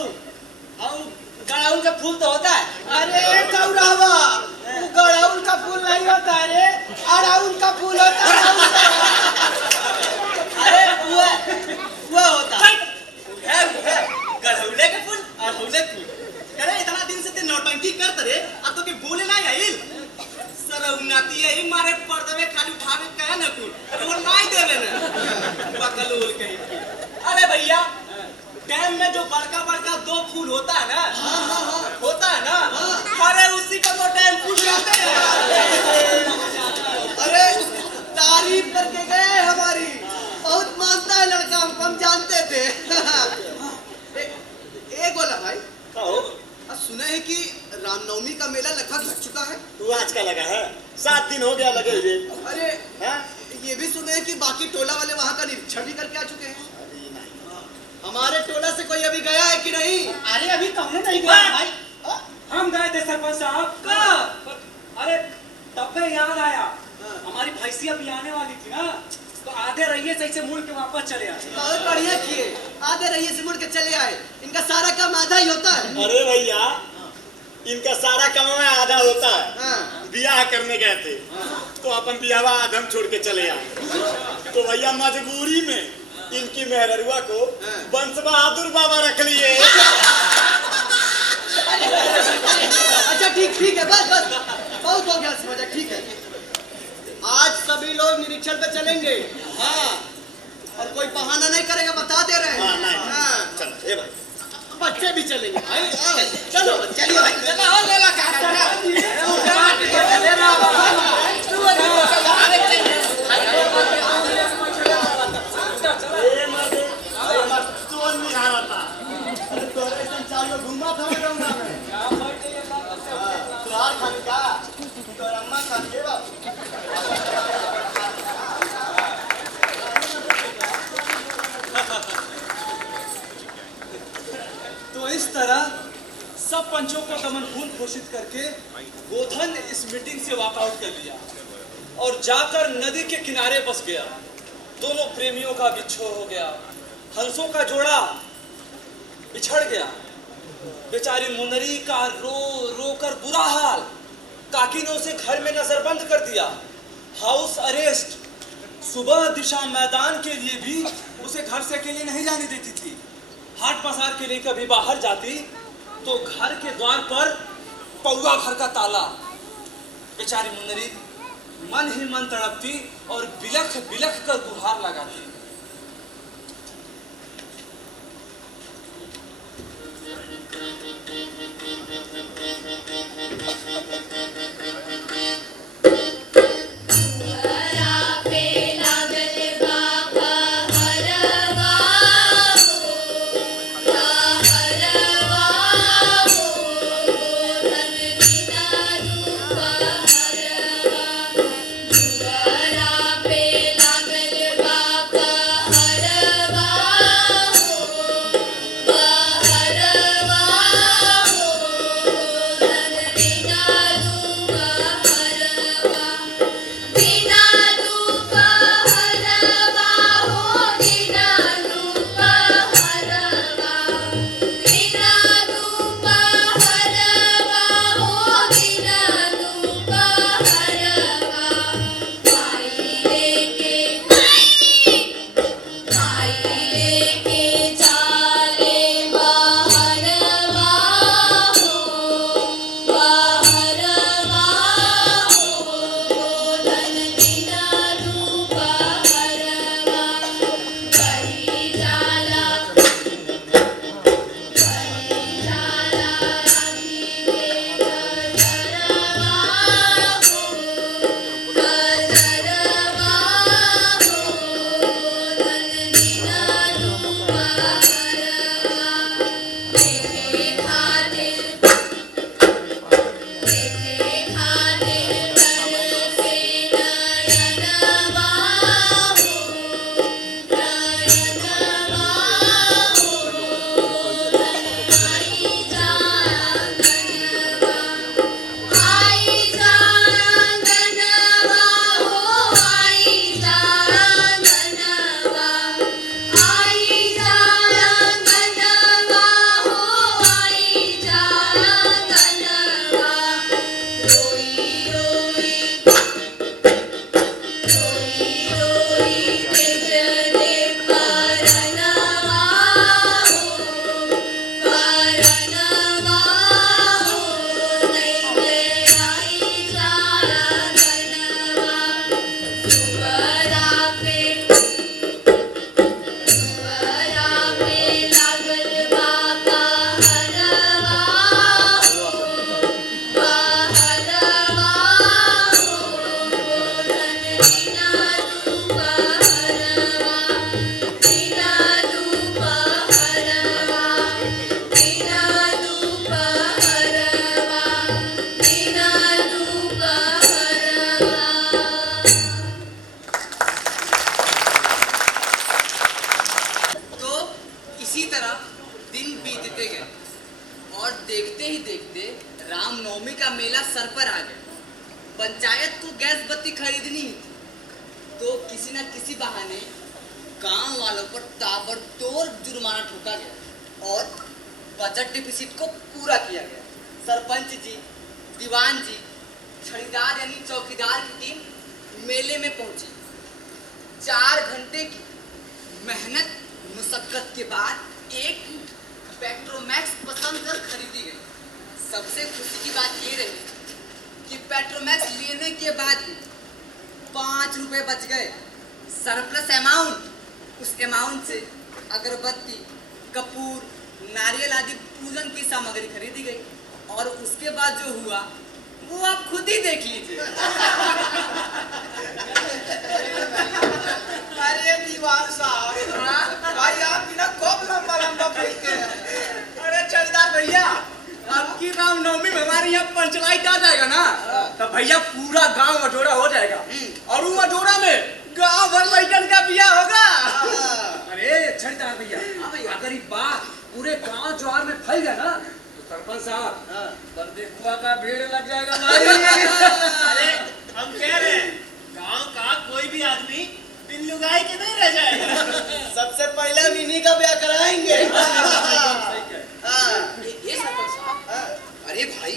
गड़ाउल का फूल तो होता है। अरे कौरावा, गड़ाउल का फूल नहीं होता है रे, अड़ाउल का फूल होता है। अरे वो होता है गड़ौले के फूल, अड़हुले फूल। अरे इतना दिन से ते नौटंकी करत रे, अब तो के बोले ना आइल। सरउनाती है मारे पर्दे में खाली उठावे कहे ना कुल, वो नहीं देवे ना बकलोल कहीं। अरे भैया, डैम में जो बड़का 2 फूल होता है ना, होता है ना, अरे उसी को तो डैम फूल कहते हैं। अरे तारीफ करके गए हमारी, बहुत मानता है लड़का, हम जानते थे। एक बोला भाई, अब सुना है कि रामनवमी का मेला लगभग लग चुका है। तू आज का लगा है? 7 दिन हो गया लगे हुए। अरे ये भी सुने हैं कि बाकी टोला वाले वहाँ का निरीक्षण भी करके आ चुके हैं। हमारे टोला से कोई अभी गया है कि नहीं? अरे अभी तुमने नहीं गया भाई? हम गए थे सरपंच साहब। कब? अरे तब में याद आया, हमारी भैंसिया भी आने वाली थी ना, तो आधे रहिए से मुड़ के वापस चले आए। बहुत बढ़िया किए, आधे रहिए से मुड़ के चले आए। इनका सारा काम आधा ही होता है। अरे भैया, इनका सारा काम में आधा होता है। ब्याह करने गए थे तो अपन ब्याह आधम छोड़ के चले आए। तो भैया मजबूरी में इनकी मेहरुआ को वंश बहादुर बाबा रख लिए। अच्छा ठीक है, बस बहुत हो गया समझा। ठीक है, आज सभी लोग निरीक्षण पे चलेंगे। हाँ, और कोई बहाना नहीं करेगा, बता दे रहे हैं। हाँ, चलो ये भाई, बच्चे भी चलेंगे भाई। चलो चलिए भाई, घूमा था खाने का तो अम्मा खाने तो इस तरह सब पंचों को दमनखोर घोषित करके गोधन इस मीटिंग से वॉकआउट कर लिया और जाकर नदी के किनारे बस गया। दोनों प्रेमियों का बिछोह हो गया, हंसों का जोड़ा बिछड़ गया। बेचारी मुनरी का रो रो कर बुरा हाल, काकी ने उसे घर में नजरबंद कर दिया, हाउस अरेस्ट। सुबह दिशा मैदान के लिए भी उसे घर से अकेले नहीं जाने देती थी। हाट बाजार के लिए कभी बाहर जाती तो घर के द्वार पर पौवा भर का ताला। बेचारी मुनरी मन ही मन तड़पती और बिलख बिलख कर गुहार लगाती। देखते रामनवमी का मेला सर पर आ गया। पंचायत को गैस बत्ती खरीदनी थी, तो किसी न किसी बहाने गांव वालों पर ताबड़तोड़ जुर्माना ठोका गया और बजट डिफिसिट को पूरा किया गया। सरपंच जी, दीवान जी, खरीदार यानी चौकीदार की टीम मेले में पहुंची। 4 घंटे की मेहनत मुशक्कत के बाद एक पेट्रोमैक्स पसंद कर खरीदी गई। सबसे खुशी की बात ये रही कि पेट्रोमैक्स लेने के बाद भी 5 रुपए बच गए। सरप्लस अमाउंट, उस अमाउंट से अगरबत्ती, कपूर, नारियल आदि पूजन की सामग्री खरीदी गई और उसके बाद जो हुआ वो आप खुद ही देख लीजिए। अरे दीवान साहब, भाई आप बिना खूब लंबा लंबा फेंकते हैं। अरे चलदार भैया, अब की रामनवमी में हमारे यहाँ पंचलाइट आ जाएगा ना, तो भैया पूरा गांव अजोड़ा हो जाएगा और वो अजोड़ा में गांव भर लड़कन का बियाह होगा। अरे छठदार भैया, अगर ये बात पूरे गांव ज्वार में फैल गया ना, तो सरपंच साहब बंदूकुआ का भीड़ लग जाएगा भाई। अरे हम कह रहे हैं गांव का कोई भी आदमी बिन लुगाई के नहीं रह जाएगा। सबसे पहले मिनी का ब्याह कराएंगे। ये सरपंच साहब, अरे भाई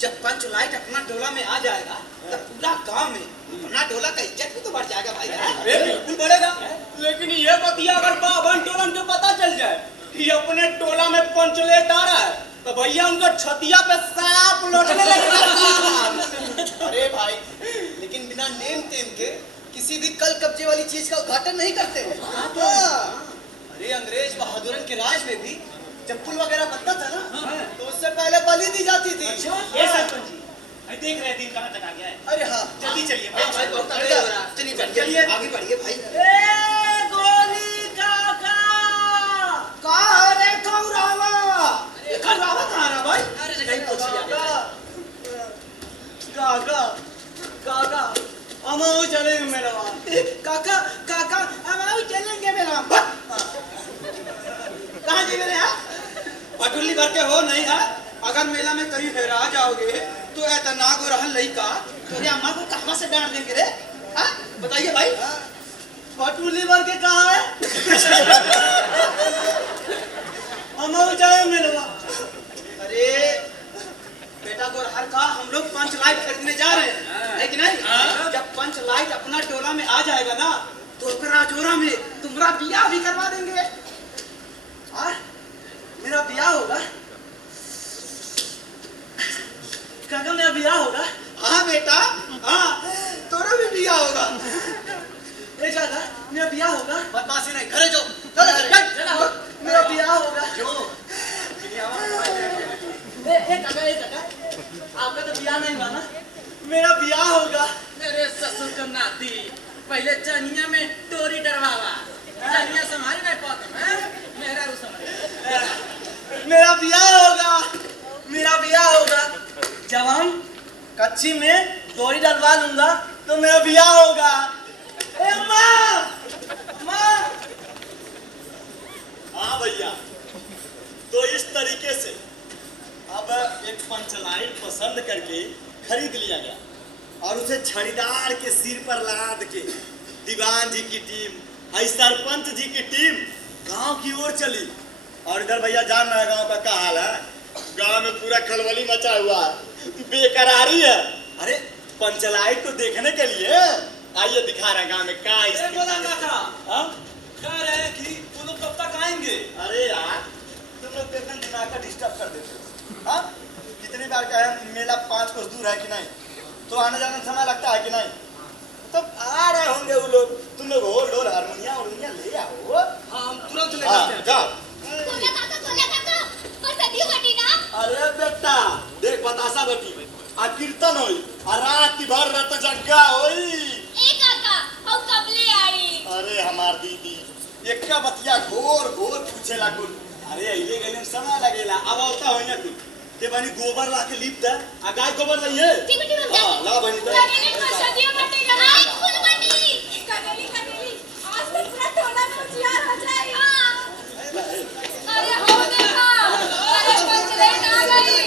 जब पंचलाइट अपना टोला में आ जाएगा तो पूरा गांव में अपना टोला का इज्जत भी तो बढ़ जाएगा भाई। अरे बिल्कुल बढ़ेगा, लेकिन ये बतिया अगर बावन टोलन को पता चल जाए कि अपने टोला में पंचलेट आ रहा है, तो भैया उनका छतिया पे सांप लौटने लगेगा। अरे भाई, लेकिन बिना नेम टेम के किसी भी कल कब्जे वाली चीज का उद्घाटन नहीं करते हैं। अरे अंग्रेज बहादुरन के राज में भी जब पुल वगैरह बनता था ना, तो उससे पहले बलि दी जाती थी। ये सरपंच जी, भाई देख रहे हैं दिन कहाँ तक आ गया है। अरे हाँ, जल्दी चलिए हाँ भाई, बहुत तगड़े हो रहा है। चलिए आगे बढ़िए भाई। गोली काका, कहाँ रे कौरावा? ये कौरावा कहाँ रहा भाई? अरे कहीं पूछ लिया। काका काका हम चलेंगे मेरा काका काका हम चलेंगे मेरा। कहाँ जी मेरे यहाँ पटुल्ली भर के हो नहीं है? अगर मेला में कहीं हेरा जाओगे तो इतना को रहल लइका तोरे अम्मा को कहाँ से डांट देंगे रे? हाँ बताइए भाई। पटुली भर के कहाँ है? हम चलेंगे मेरा। अरे बेटा गोरहर का हम लोग पंचलाइट खरीदने जा रहे हैं, है कि नहीं? जब पंचलाइट अपना टोला में आ जाएगा ना, तो ओकरा जोरा में तुम्हारा बियाह भी करवा देंगे। और मेरा बियाह होगा। काका मेरा बियाह होगा? हाँ बेटा, हाँ तोरा भी बियाह होगा। एक काका मेरा बियाह होगा? बदमाशी नहीं, घरे जाओ। चलो, मेरा बियाह होगा। आपका तो बियाह नहीं हुआ ना? मेरा बियाह होगा। मेरे ससुर का नाती पहले चनिया में डोरी डरवावा, चनिया संभाल नहीं पाता है, मेरा रू संभाल। मेरा बियाह होगा। मेरा बियाह होगा। जब हम कच्ची में डोरी डलवा लूंगा तो मेरा बियाह होगा। ए माँ, माँ। हाँ भैया, तो इस तरीके से अब एक पंचलाइट पसंद करके खरीद लिया गया और उसे छड़ीदार के सिर पर लाद के दीवान जी की टीम, आई सरपंच जी की टीम गांव की ओर चली। और इधर भैया जान रहे गांव का क्या हाल है? गांव में पूरा खलबली मचा हुआ है, बेकरारी है। अरे पंचलाइट को देखने के लिए आइए दिखा रहे हैं गांव में क्या स्थिति है। कह रहे हैं कि वो लोग कब तक आएंगे? अरे यार तुम लोग देखने दिमाग का डिस्टर्ब कर देते हो। हाँ, कितनी बार कहे मेला 5 कोस दूर है कि नहीं, तो आने जाने में समय लगता है कि नहीं? तो आ रहे होंगे वो लोग। तुम लोग हो डोल हारमोनिया ले आओ। हम तुरंत ले हाँ, जाते हैं। जाओ। कोला काका बरसाती बटी ना। अरे बेटा देख, बतासा बेटी आ कीर्तन होई आ रात भर रत जग्गा होई। ए काका हम कब ले आई? अरे हमार दीदी एक का बतिया घोर घोर पूछे लागुल। अरे अइले गइले समय लगेला। अब आवता होई ना तू के बनी गोबर ला के लीप दे आ गाय गोबर लइए। ठीक है हम हां ला बनी दे। कनेली बरसाती बटी ना। आई फूल बटी। कनेली आज तो पूरा टोला में उजियार हो जाएगा। अरे हो देखा, अरे पंचलेट आ गई।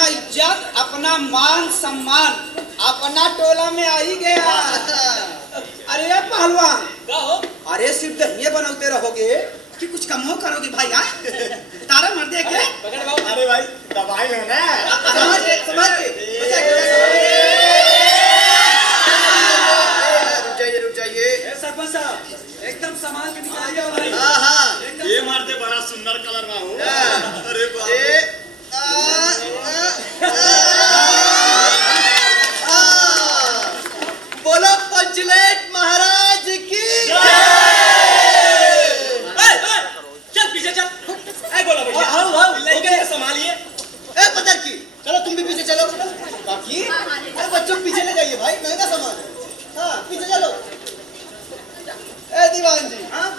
अपना इज्जत, अपना मान सम्मान अपना टोला में आ ही गया। अरे पहलवान, क्या हो? अरे सिर्फ दहिए बनाते रहोगे कि कुछ कम हो करोगे भाई? हाँ तारा मर दे के पकड़ बाबू। अरे भाई दवाई है ना। समझ गए, समझ रुक जाइए। ए सरपंच साहब, एकदम संभाल के निकालिए भाई। हाँ हाँ ये मारते बड़ा सुंदर कलर में हो। अरे बाप रे। बोलो पंचलेट महाराज की चल पीछे चल। ऐ बोला भैया, लड़के संभालिए। ए पत्थर की, चलो तुम भी पीछे चलो। बाकी अरे बच्चों पीछे ले जाइए भाई, महंगा सामान है। हाँ पीछे चलो। ए दीवान जी, हाँ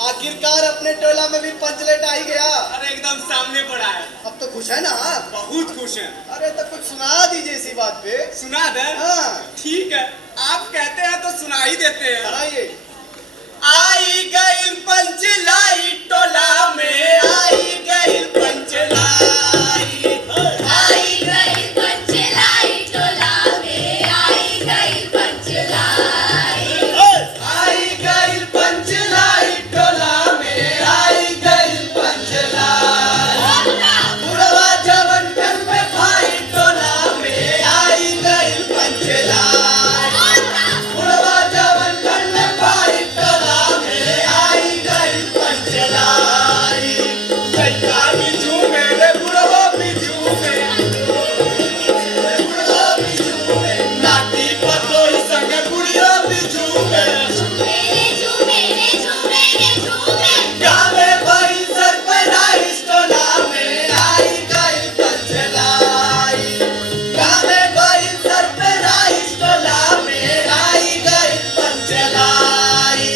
आखिरकार अपने टोला में भी पंचलेट आ ही गया। अरे एकदम सामने पड़ा है। अब तो खुश है ना? बहुत खुश है। अरे तो कुछ सुना दीजिए इसी बात पे। सुना दे? हाँ ठीक है, आप कहते हैं तो सुना ही देते हैं। सुनाइए। आई गई पंचलाई टोला में, आई गई पंचलाई। आई गई पंचलाई टोला में, आई गई पंचलाई। आई गई पंचलाई टोला में, आई गई पंचलाई। बुढ़वा जवन कर में भाई टोला में, आई गई पंचलाई। बुढ़वा जवन कर में भाई टोला में, आई गई पंचलाई। लड़का भी झूमे रे बुढ़वा भी झूमे, बुढ़वा भी झूमे, नाती पतोही संग बुढ़िया भी झूमे। मेरे झूमे गावे भाई सरपराइज टोला में, आई गई पंचलाई। गावे भाई सरपराइज टोला में, आई गई पंचलाई।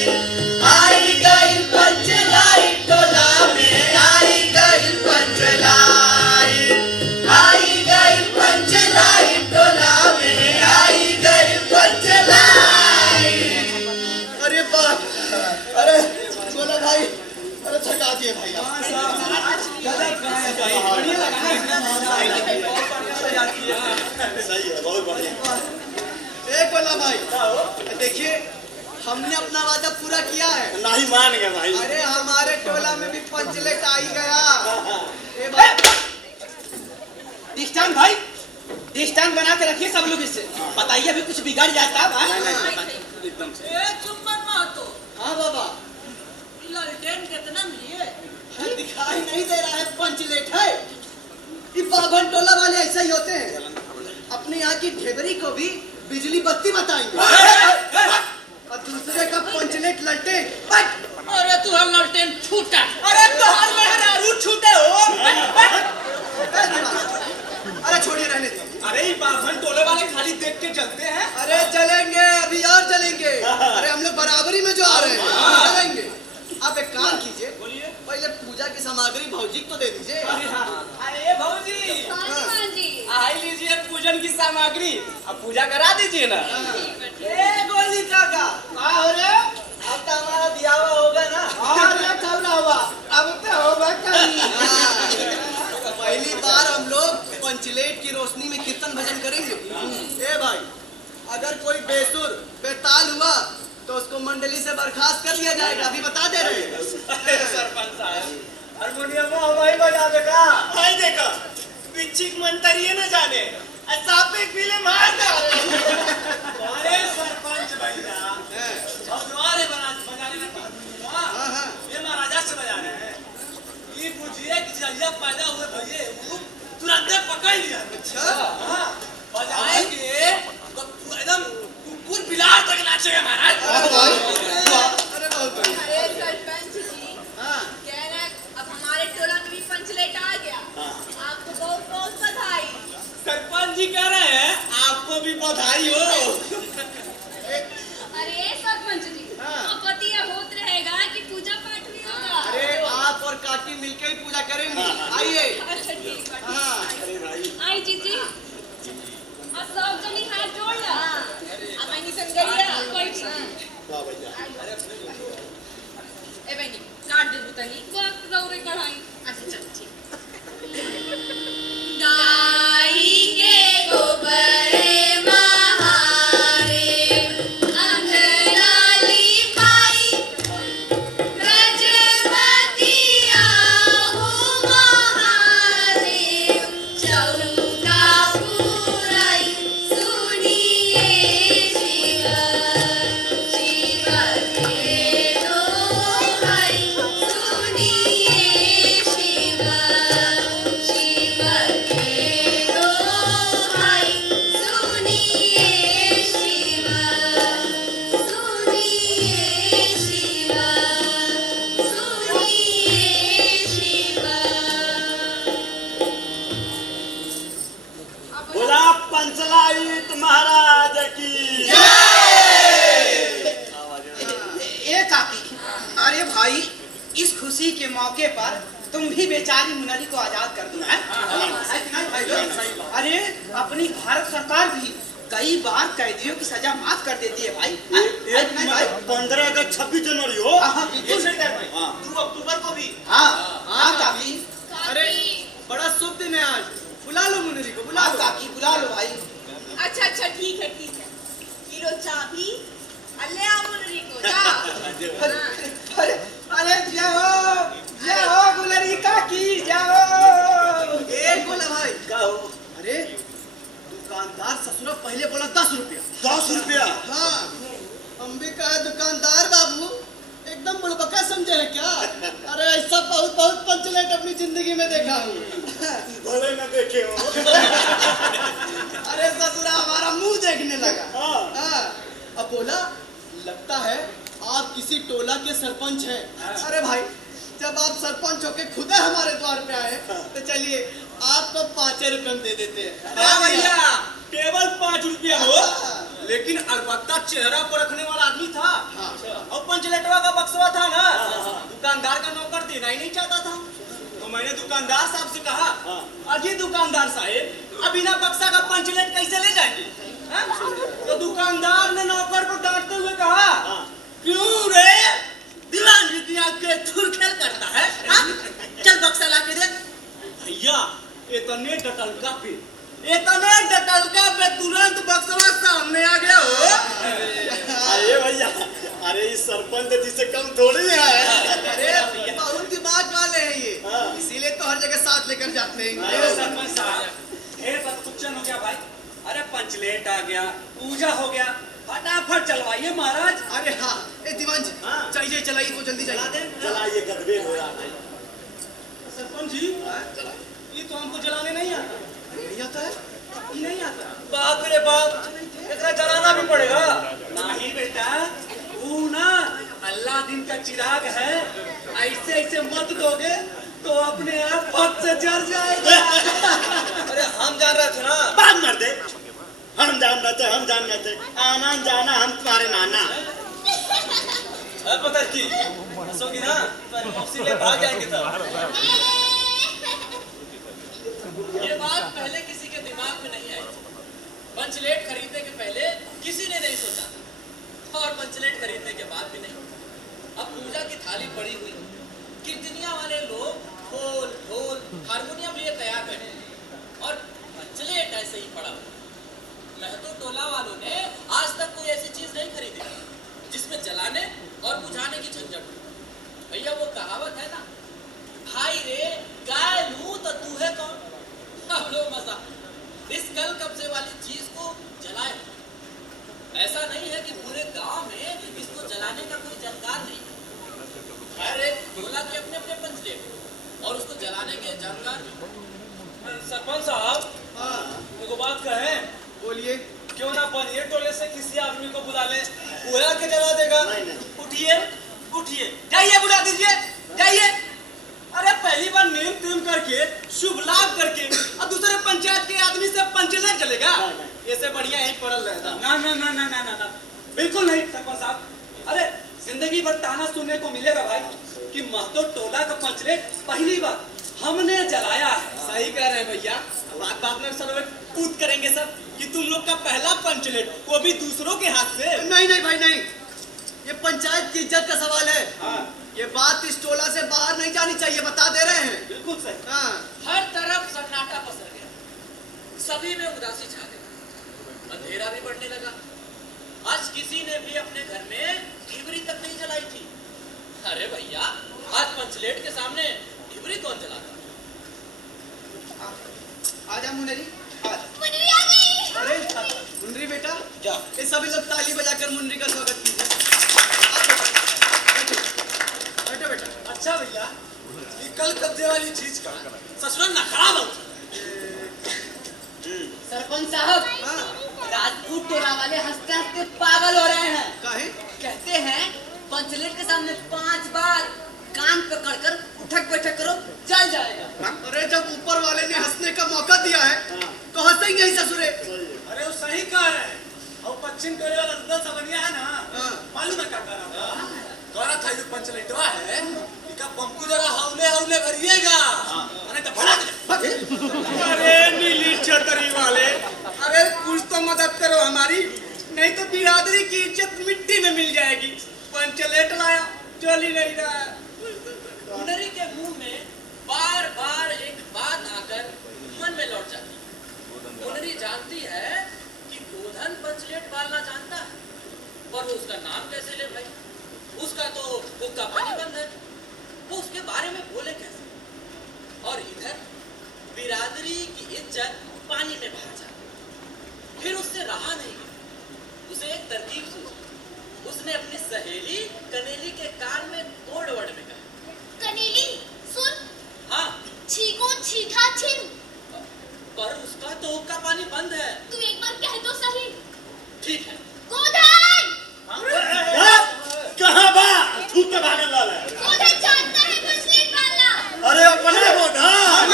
आई गई पंचलाई टोला में, आई गई पंचलाई। आई गई पंचलाई टोला में, आई गई पंचलाई। अरे बाप, अरे बोला भाई, अरे थका दिए भाई आप। सही है, बहुत बढ़िया। एक बोला भाई, देखिए हमने अपना वादा पूरा किया है। नहीं मान गए भाई। अरे हमारे टोला में भी पंचलेट आ ही गया। ए भाई डिस्टेंस भाई, डिस्टेंस बना के रखिए सब लोग इससे। बताइए अभी कुछ बिगड़ जाता है। एकदम से। हाँ बाबा, ललटेन कितना मिली दिखाई नहीं दे रहा है पंचलेट है। ये बाभन टोला वाले ऐसे ही होते हैं, अपने यहाँ की ढेबरी को भी बिजली बत्ती बताएंगे और दूसरे का पंचलेट ललटेन। अरे तू हर ललटेन छूटा। अरे तो हर मेहरारू छूटे हो। अरे छोड़िए, रहने दीजिए। अरे ये बाभन टोले वाले खाली देख के चलते हैं। अरे चलेंगे, अभी और चलेंगे। अरे हम लोग बराबरी में जो आ रहे हैं चलेंगे। आप एक काम कीजिए, पहले पूजा की सामग्री भौजी को तो दे दीजिए। अरे भौजी, दीवान जी। आई लीजिए पूजन की सामग्री, अब पूजा करा दीजिए ना। ए गोली काका, हो रे, अब तो हमारा ब्याह होगा ना? अरे कब ना हुआ, अब तो होगा कहीं। पहली बार हम लोग पंचलेट की रोशनी में कीर्तन भजन करेंगे। ए भाई, अगर कोई बेसुर बेताल हुआ तो उसको मंडली से बर्खास्त कर दिया जाएगा, अभी बता दे रहे हैं। सरपंच साहब, हारमोनियम हवाई बजा देगा। हाय देखा, पिच्चिक मंतरिये न जाने, सापे पीले मार दो। अरे सरपंच भैया, अब द्वारे बजाने लगा। हाँ। ये महाराजा से बजा रहे हैं। ये बुझिए कि जलिया पैदा हुए भैया वो तुरंत पकड़ लिया। अच्छा। हाँ, बजाएंगे तो एकदम कुकुर बिलार तक नाचेगा महाराज। अरे भाई, अरे बहुत बढ़िया। अरे सरपंच जी, हाँ। कह रहे हैं अब हमारे टोला में भी पंचलेट आ गया। आपको बहुत बहुत बधाई। सरपंच जी कह रहे हैं आपको भी बधाई हो। अरे सरपंच जी, हाँ। अब पति होत रहेगा कि पूजा पाठ भी होगा। अरे आप और काकी मिलकर ही पूजा करेंगे। आइए। अच्छा ठीक है। हाँ। आई जीजी, अब सब जनी हाथ जोड़ ला। अब मैंने संगरिया कोई ठीक। ए बहनी काट दे बुतनी। बस रौरे कढ़ाई। अच्छा चल ठीक। गाय इसी के मौके पर तुम भी बेचारी मुनरी को आजाद कर दो है नहीं भाई लोग? अरे अपनी भारत सरकार भी कई बार कैदियों की सजा माफ कर देती है भाई। नहीं भाई 15 अगस्त 26 जनवरी हो। हाँ बिल्कुल सही कह रहे हैं। 2 अक्टूबर को भी। हाँ काकी। अरे बड़ा शुभ दिन है आज, बुला लो मुनरी को, बुला लो। काकी बुला लो भाई। अच्छा अच्छा ठीक है किलो चाबी अल्ले आ मुनरी को जा हाँ। अरे जय हो गुलरी काकी जाओ। एक बोला भाई, क्या हो? अरे दुकानदार ससुरा पहले बोला 10 रुपया। 10 रुपया? हाँ, हम भी कहे दुकानदार बाबू एकदम बुड़बका समझे है क्या? अरे ऐसा बहुत बहुत पंचलेट अपनी जिंदगी में देखा हूँ। भले न देखे हो। अरे ससुरा हमारा मुंह देखने लगा। हाँ। अब बोला लगता है आप किसी टोला के सरपंच हैं। अरे भाई जब आप सरपंच होके खुद हमारे द्वार पे आए तो चलिए आपको 5 रुपए हम दे देते हैं। हाँ भैया, केवल 5 रुपया हो, लेकिन अलबत्ता चेहरा पर रखने वाला आदमी था। और पंचलेटवा का बक्सवा था ना, दुकानदार का नौकर देना ही नहीं चाहता था। तो मैंने दुकानदार साहब से कहा, अजी दुकानदार साहब, अब बिना बक्सा का पंचलेट कैसे ले जाएंगे? तो दुकानदार ने नौकर को डांटते हुए कहा, क्यों रे दीवान की आंख के थुरखेल करता है? चल बक्सा ला के दे। भैया इतने डटलका पे तुरंत बक्सवा सामने आ गया हो। अरे भैया, अरे इस सरपंच जिसे कम थोड़ी है। अरे बहुत दिमाग वाले हैं ये, इसीलिए तो हर जगह साथ लेकर जाते हैं। अरे सरपंच साहब, ढेर बदकुच्चन हो गया भाई। अरे पंचलेट आ गया, पूजा हो गया, फटाफट चलवाइए महाराज। अरे हाँ, ए दीवान जी चाहिए चलाइए तो जल्दी चाहिए। चलाइए गदबे हो रहा है। सरपंच जी, ये तो हमको जलाने नहीं आता। नहीं आता है? ये नहीं आता। बाप रे बाप, इतना जलाना भी पड़ेगा। नहीं बेटा, वो ना अल्लाह दिन का चिराग है, ऐसे ऐसे मत दोगे तो अपने आप फट से जल जाएगा। अरे हम जान रहे थे ना। बात मर दे, हम जान रहे थे, आना जाना हम तुम्हारे नाना। पता की हंसोगी ना तो मौसी ले भाग जाएंगे तब। ये बात पहले किसी के दिमाग में नहीं आई। पंचलेट खरीदने के पहले किसी ने नहीं सोचा था, और पंचलेट खरीदने के बाद भी नहीं। अब पूजा की थाली पड़ी हुई, कीर्तनिया वाले लोग ढोल ढोल हारमोनियम लिए तैयार बैठे, और पंचलेट ऐसे ही पड़ा हुआ। महतो टोला वालों ने आज तक कोई ऐसी चीज नहीं खरीदी जिसमें जलाने और बुझाने की झंझट हो। भैया वो कहावत है ना, भाई रे गाय लूं तो तू है कौन? अब लो मजा, इस कल कब्जे वाली चीज को जलाए। ऐसा नहीं है कि पूरे गांव में इसको जलाने का कोई जानकार नहीं। अरे टोला के अपने अपने पंचलेट और उसको जलाने के जानकार नहीं। सरपंच साहब, एगो बात कहें? बोलिए। क्यों ना बनिए टोले से किसी आदमी को बुला ले, पूरा के जला देगा। उठिए उठिए, जाइए बुला दीजिए, जाइए। अरे पहली बार नेम टेम करके शुभ लाभ करके अब दूसरे पंचायत के आदमी से पंचलेट चलेगा? ऐसे बढ़िया यहीं पड़ल रहता। ना ना ना ना ना ना ना, बिल्कुल नहीं सरपंच साहब। अरे जिंदगी भर ताना सुनने को मिलेगा भाई कि महतो टोला का पंचलेट पहली बार हमने जलाया है। सही कह रहे हैं भैया, बात में सब कूद करेंगे सब कि तुम लोग का पहला पंचलेट, वो भी दूसरों के हाथ से। नहीं नहीं भाई नहीं, ये पंचायत की इज्जत का सवाल है। ये बात इस टोला से बाहर नहीं जानी चाहिए, बता दे रहे हैं। बिल्कुल सही। हाँ। हर तरफ सन्नाटा पसर गया, सभी में उदासी छा गई, अंधेरा भी बढ़ने लगा। आज किसी ने भी अपने घर में ढिबरी तक नहीं जलाई थी। अरे भैया, आज पंचलेट के सामने ढिबरी कौन जलाता? आजा मुनरी, मुनरी आ गई। अरे मुन्नरी बेटा, ये सभी लोग ताली बजाकर मुन्नरी का स्वागत कीजिए। बैठो बेटा। अच्छा भैया, ये कल कब्जे वाली चीज का ससुराल नखरा बहुत। सरपंच साहब, राजपूत टोला वाले हंसते हंसते पागल हो रहे हैं। काहे? कहते हैं पंचलेट के सामने 5 बार कान पकड़कर उठक बैठक करो, जल जाएगा। अरे जब ऊपर वाले ने हंसने का मौका दिया है तो हंसेंगे ही ससुरे। अरे वो सही कह रहे हैं। और पश्चिम कोरिया वाला सबनिया है ना, मालूम है क्या कह रहा था? कह रहा था ये पंचलेटवा है, का पंपू जरा हौले हौले भरिएगा अरे तो भड़क अरे नीली छतरी वाले, अरे कुछ तो मदद करो हमारी, नहीं तो बिरादरी की इज्जत मिट्टी में मिल जाएगी। पंचलेट लाया, चल ही नहीं रहा है। मुनरी के मुंह में बार बार एक बात आकर मन में लौट जाती है। मुनरी जानती है कि गोधन पंचलेट पालना जानता है, पर वो उसका नाम कैसे ले भाई? उसका तो हुक्का पानी बंद है, वो उसके बारे में बोले कैसे? और इधर बिरादरी की इज्जत पानी में बहा जाती। फिर उससे रहा नहीं, उसे एक तरकीब सूझी। उसने अपनी सहेली कनेली के कान में कोड वर्ड में कहा, कनेली सुन, हाँ छीको छीठा छिन। पर उसका तो हुक्का पानी बंद है। तू एक बार कह तो सही। ठीक है। गोधन, कहाँ बा थूक के भागल लाल है। गोधन जानता है पंचलेट पालना। अरे अपने गोधन,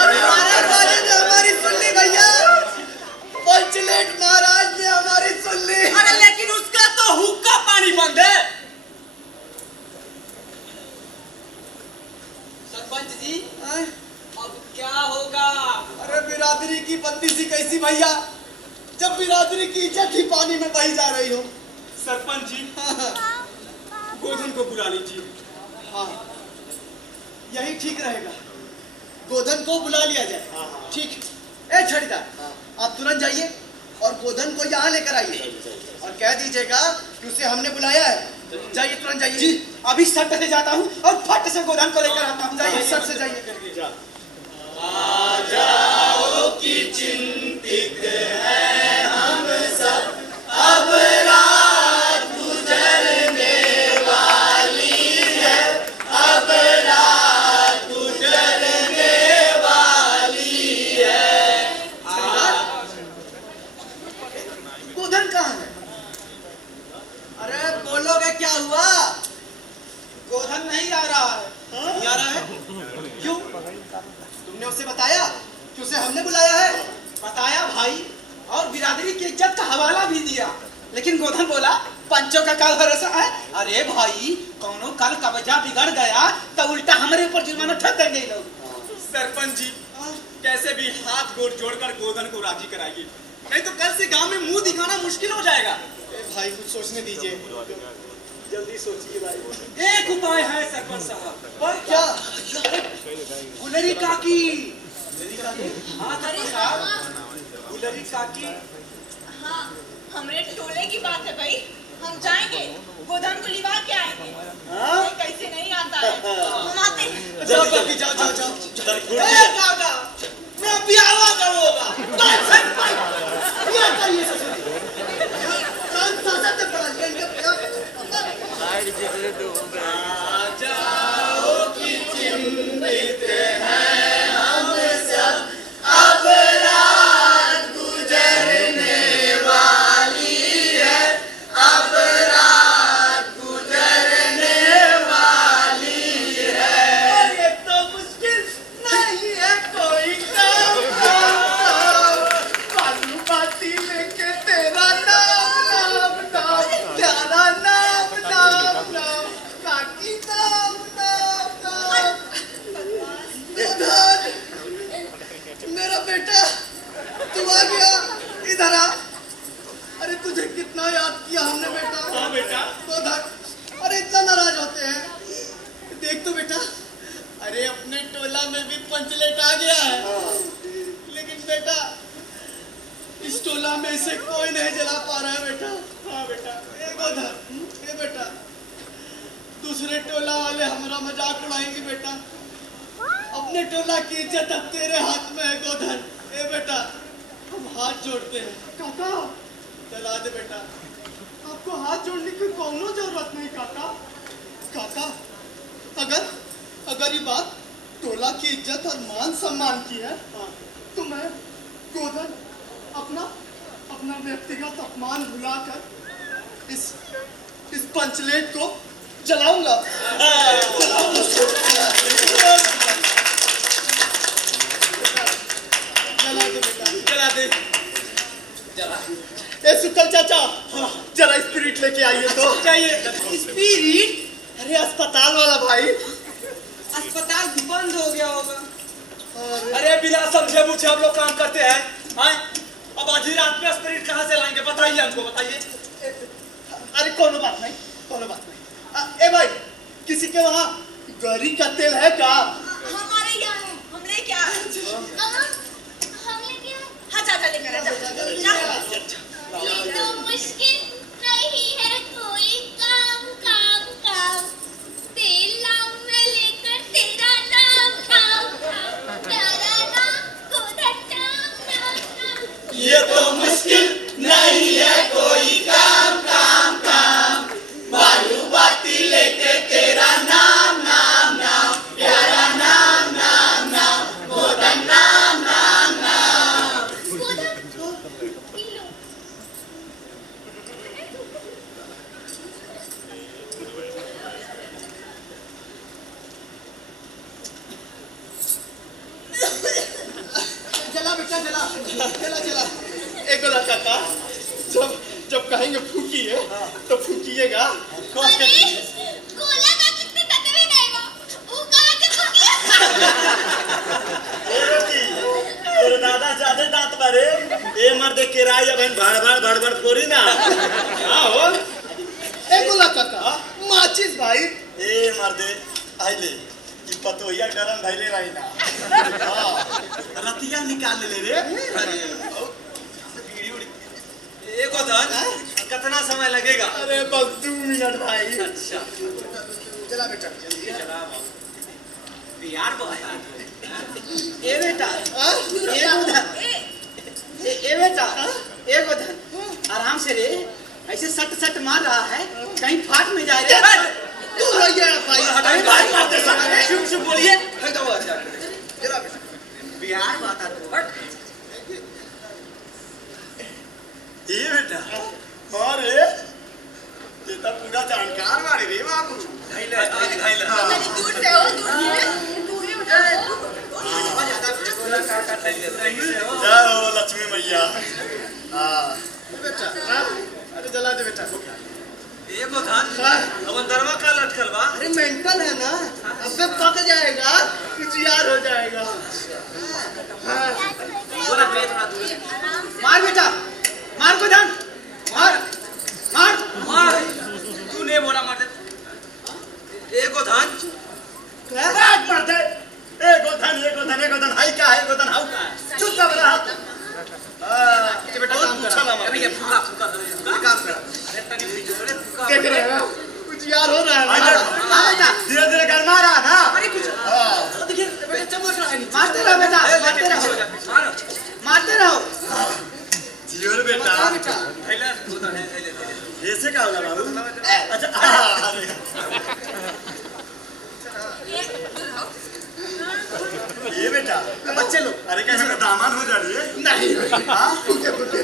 अरे महाराज ने हमारी सुन ली भैया, पंचलेट महाराज ने हमारी सुन ली। अरे लेकिन उसका तो हुक्का पानी बंद है। सरपंच जी अब क्या होगा? अरे बिरादरी की बत्तीसी कैसी भैया, जब बिरादरी की इज्जत ही पानी में बही जा रही हो। सरपंच जी गोधन को बुला लीजिए। हाँ, यही ठीक रहेगा, गोधन को बुला लिया जाए। ठीक है। ए छड़ीदार, आप तुरंत जाइए और गोधन को यहाँ लेकर आइए और कह दीजिएगा कि उसे हमने बुलाया है। जाइए, तुरंत जाइए। जी अभी सट से जाता हूँ और फट से गोधन को लेकर आता हूँ। जाइए, सट से जाइए करके। गोधन कहाँ है? अरे बोलोगे क्या हुआ? गोधन नहीं आ रहा है। नहीं आ रहा है? क्यों? तुमने उसे बताया कि उसे हमने बुलाया है? बताया भाई, और बिरादरी की इज्जत का हवाला भी दिया, लेकिन गोधन बोला पंचों का काल भरोसा है। अरे भाई, कौनो कल कब्जा बिगड़ गया तो उल्टा हमारे ऊपर जुर्माना ठग देंगे लोग। सरपंच जी, कैसे भी हाथ गोड़ जोड़कर गोधन को राजी कराइए, नहीं तो कल से गांव में मुंह दिखाना मुश्किल हो जाएगा। भाई कुछ सोचने दीजिए, जल्दी सोचिए भाई। एक उपाय है सरपंच साहब। पर क्या? गुलरी काकी, हाँ सरपंच साहब, गुलरी काकी। हाँ, हमरे टोले की बात है भाई, हम जाएंगे, गोधन को लिवा के आएंगे। ये कैसे नहीं आता है, हम आते हैं। जाओ काकी, जाओ जाओ जाओ। ए काका, मैं ब्याह करूंगा। क्या चाहिए ससुर? कान सासा तक पड़ा लिया इनका प्यार। मेरा बेटा, तू आ गया, इधर आ। अरे तुझे कितना याद किया हमने बेटा। हाँ बेटा। गोधन, अरे इतना नाराज होते हैं? देख तो बेटा, अरे अपने टोला में भी पंचलेट आ गया है, लेकिन बेटा इस टोला में से कोई नहीं जला पा रहा है बेटा। हाँ बेटा। ए गोधन, ए बेटा, दूसरे टोला वाले हमारा मजाक उड़ाएंगे बेटा, अपने टोला की इज्जत अब तेरे हाथ में है गोधन। ए बेटा, हम हाथ जोड़ते हैं। काका, चला दे बेटा, आपको हाथ जोड़ने की कोनो जरूरत नहीं काका। काका, अगर ये बात टोला की इज्जत और मान सम्मान की है, तो मैं गोधन अपना व्यक्तिगत अपमान भुलाकर इस पंचलेट को जलाऊंगा। जला दे बेटा, जला दे। ए सुकल चाचा, जरा स्पिरिट लेके आइए तो। चाहिए स्पिरिट? अरे अस्पताल वाला भाई। अस्पताल बंद हो गया होगा। अरे बिना समझे मुझे हम लोग काम करते हैं, हाँ? अब आधी रात में स्पिरिट कहाँ से लाएंगे? बताइए हमको, बताइए। अरे कोनो बात नहीं, कोनो बात नहीं। ए भाई, किसी के वहाँ गरी का तेल है क्या? हमारे यहाँ है, हमने क्या है? हमने क्या हाँ जा लेकर आ, जा। ये तो मुश्किल नहीं है कोई काम काम काम तेल लाऊं मैं लेकर तेरा नाम काम तेरा नाम गोधन नाम ये तो मुश्किल नहीं है कोई काम काम काम, बालू बाती लेके तेरा नाम नाम नाम, प्यारा नाम नाम नाम, गोधन नाम नाम नाम। गोधन किलो चला बेटा चला, चला चला। एक गोला काका, जब जब कहेंगे फूकिए तो फूकिएगा। अरे गोला का कितने तत्व नहीं वो कहाँ से तेरे दादा ज्यादा दांत मारे, ए मर्दे किराए अब भड़ भड़ फोड़ी ना। हाँ हो। एक गोला काका, माचिस भाई। ए मर्दे आइले कि पतोहिया गरम धैले रही ना। हाँ, रतिया निकाल ले रे। एक धन कितना समय लगेगा? अरे बस 2 मिनट भाई। अच्छा चला बेटा जल्दी। बिहार बहुत ए बेटा हाँ? ए बेटा ए गोधन आराम से रे, ऐसे सट सट मार रहा है, कहीं फाट में जाए रे। तू भैया भाई हटाई बात मारते समय शुभ शुभ बोलिए। चला बेटा। बिहार बात है ये बेटा अरे ये तो पूरा जानकार बाड़े रे बाबू। धैले धैले तनी दूर से हो, दूर ही हो जाओ। जय हो लक्ष्मी मैया। हाँ बेटा हाँ? अरे जला दे बेटा। एगो धन अब अंदरवा का लटकल बा। अरे मेंटल है ना, अबे पक जाएगा, कुचियार हो जाएगा। हाँ। मार बेटा, मार गोधन, मार मार मार तूने बोला मार दे। एगो धन बात मारते। एगो धन हाई का है, गोधन हाउ का। चुप कर रहा। ये बेटा काम कर। चला अरे ये फुका फुका काम कर। अरे तनी बिजोड़े फुका देख रहे हो? कुचियार हो रहा है आजा। ना? हाँ बेटा, धीरे धीरे गरमा रहा ना। अरे कुछ हाँ। देखिए बेटा चमक रहा है, मारते रहो बेटा, मारते रहो, मारो मारते रहो। जियोर बेटा। हाँ बेटा। धैले गोधन है धैले ऐसे क्या होगा बाबू? अच्छा अरे ये दूर हो। ये बेटा बच्चे लोग। अरे कैसे का दामाद हो जा रही है? नहीं हाँ? फूके फूके।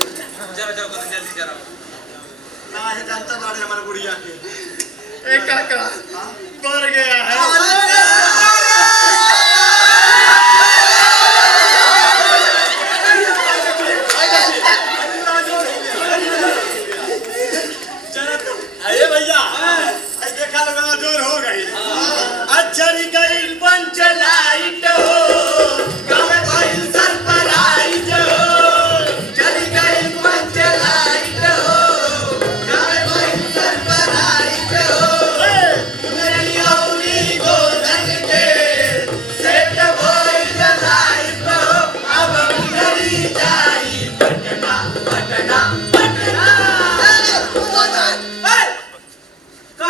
जाओ जाओ गोधन जल्दी जरा। ना है जानता बाड़े हमारे गुड़िया के। एक काका बढ़ गया है। अरे भैया देखा लगा जोर हो गई। अच्छा गई पंच लाइट हो, गावे भाई सरप्राइज हो। चली गई पंच लाइट हो, गावे भाई सरप्राइज हो। मेरी औरी गोधन के सेट भइल लाइफ हो, अब मेरी जाई पटना पटना पटना।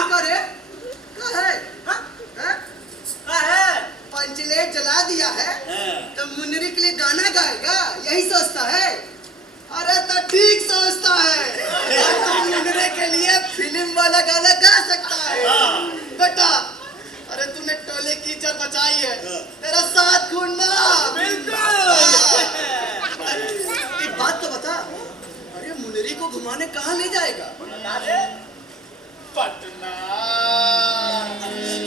का रे? का है? हाँ? हाँ? का है? पंचलेट जला दिया है तो मुन्नरी के लिए गाना गाएगा, यही सोचता है। अरे तो ठीक सोचता है, और तो मुन्नरी के लिए फिल्म वाला गाना गा सकता है। बेटा अरे तूने टोले की इज्जत बचाई है, तेरा साथ खूंना। बिल्कुल। एक बात तो बता, अरे मुन्नरी को घुमाने कहाँ ले जाएगा? पटना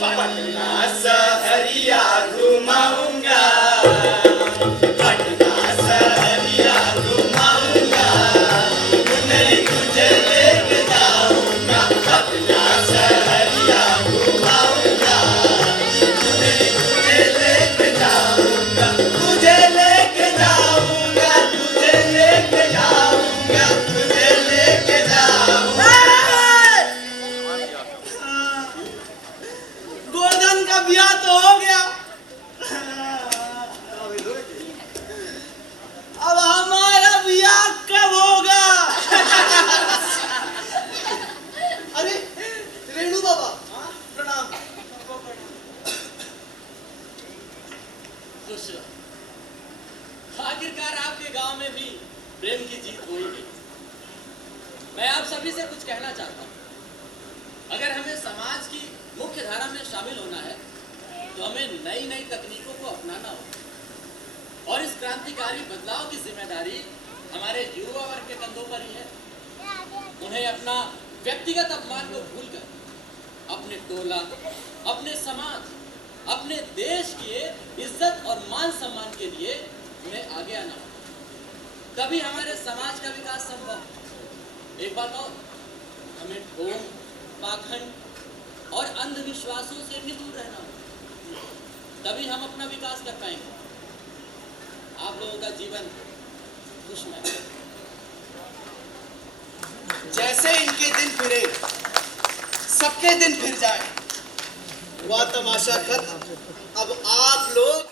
पटना सहरिया घुमाऊंगा, पटना सहरिया घुमाऊंगा, मुन्नरी तुझे लेके जाऊंगा, पटना सहरिया घुमाऊंगा। आखिरकार आपके गांव में भी प्रेम की जीत हो ही गई। मैं आप सभी से कुछ कहना चाहता हूँ। अगर हमें समाज की मुख्य धारा में शामिल होना है तो हमें नई नई तकनीकों को अपनाना होगा और इस क्रांतिकारी बदलाव की जिम्मेदारी हमारे युवा वर्ग के कंधों पर ही है। उन्हें अपना व्यक्तिगत अपमान को भूलकर अपने टोला, अपने समाज, अपने देश के इज्जत और मान सम्मान के लिए उन्हें आगे आना होगा। तभी हमारे समाज का विकास संभव है। एक बात और, हमें ढोंग, पाखंड और अंधविश्वासों से भी दूर रहना होगा। तभी हम अपना विकास कर पाएंगे। आप लोगों का जीवन खुशमय। जैसे इनके दिन फिरे सबके दिन फिर जाए। हुआ तमाशा खत्म। अब आप लोग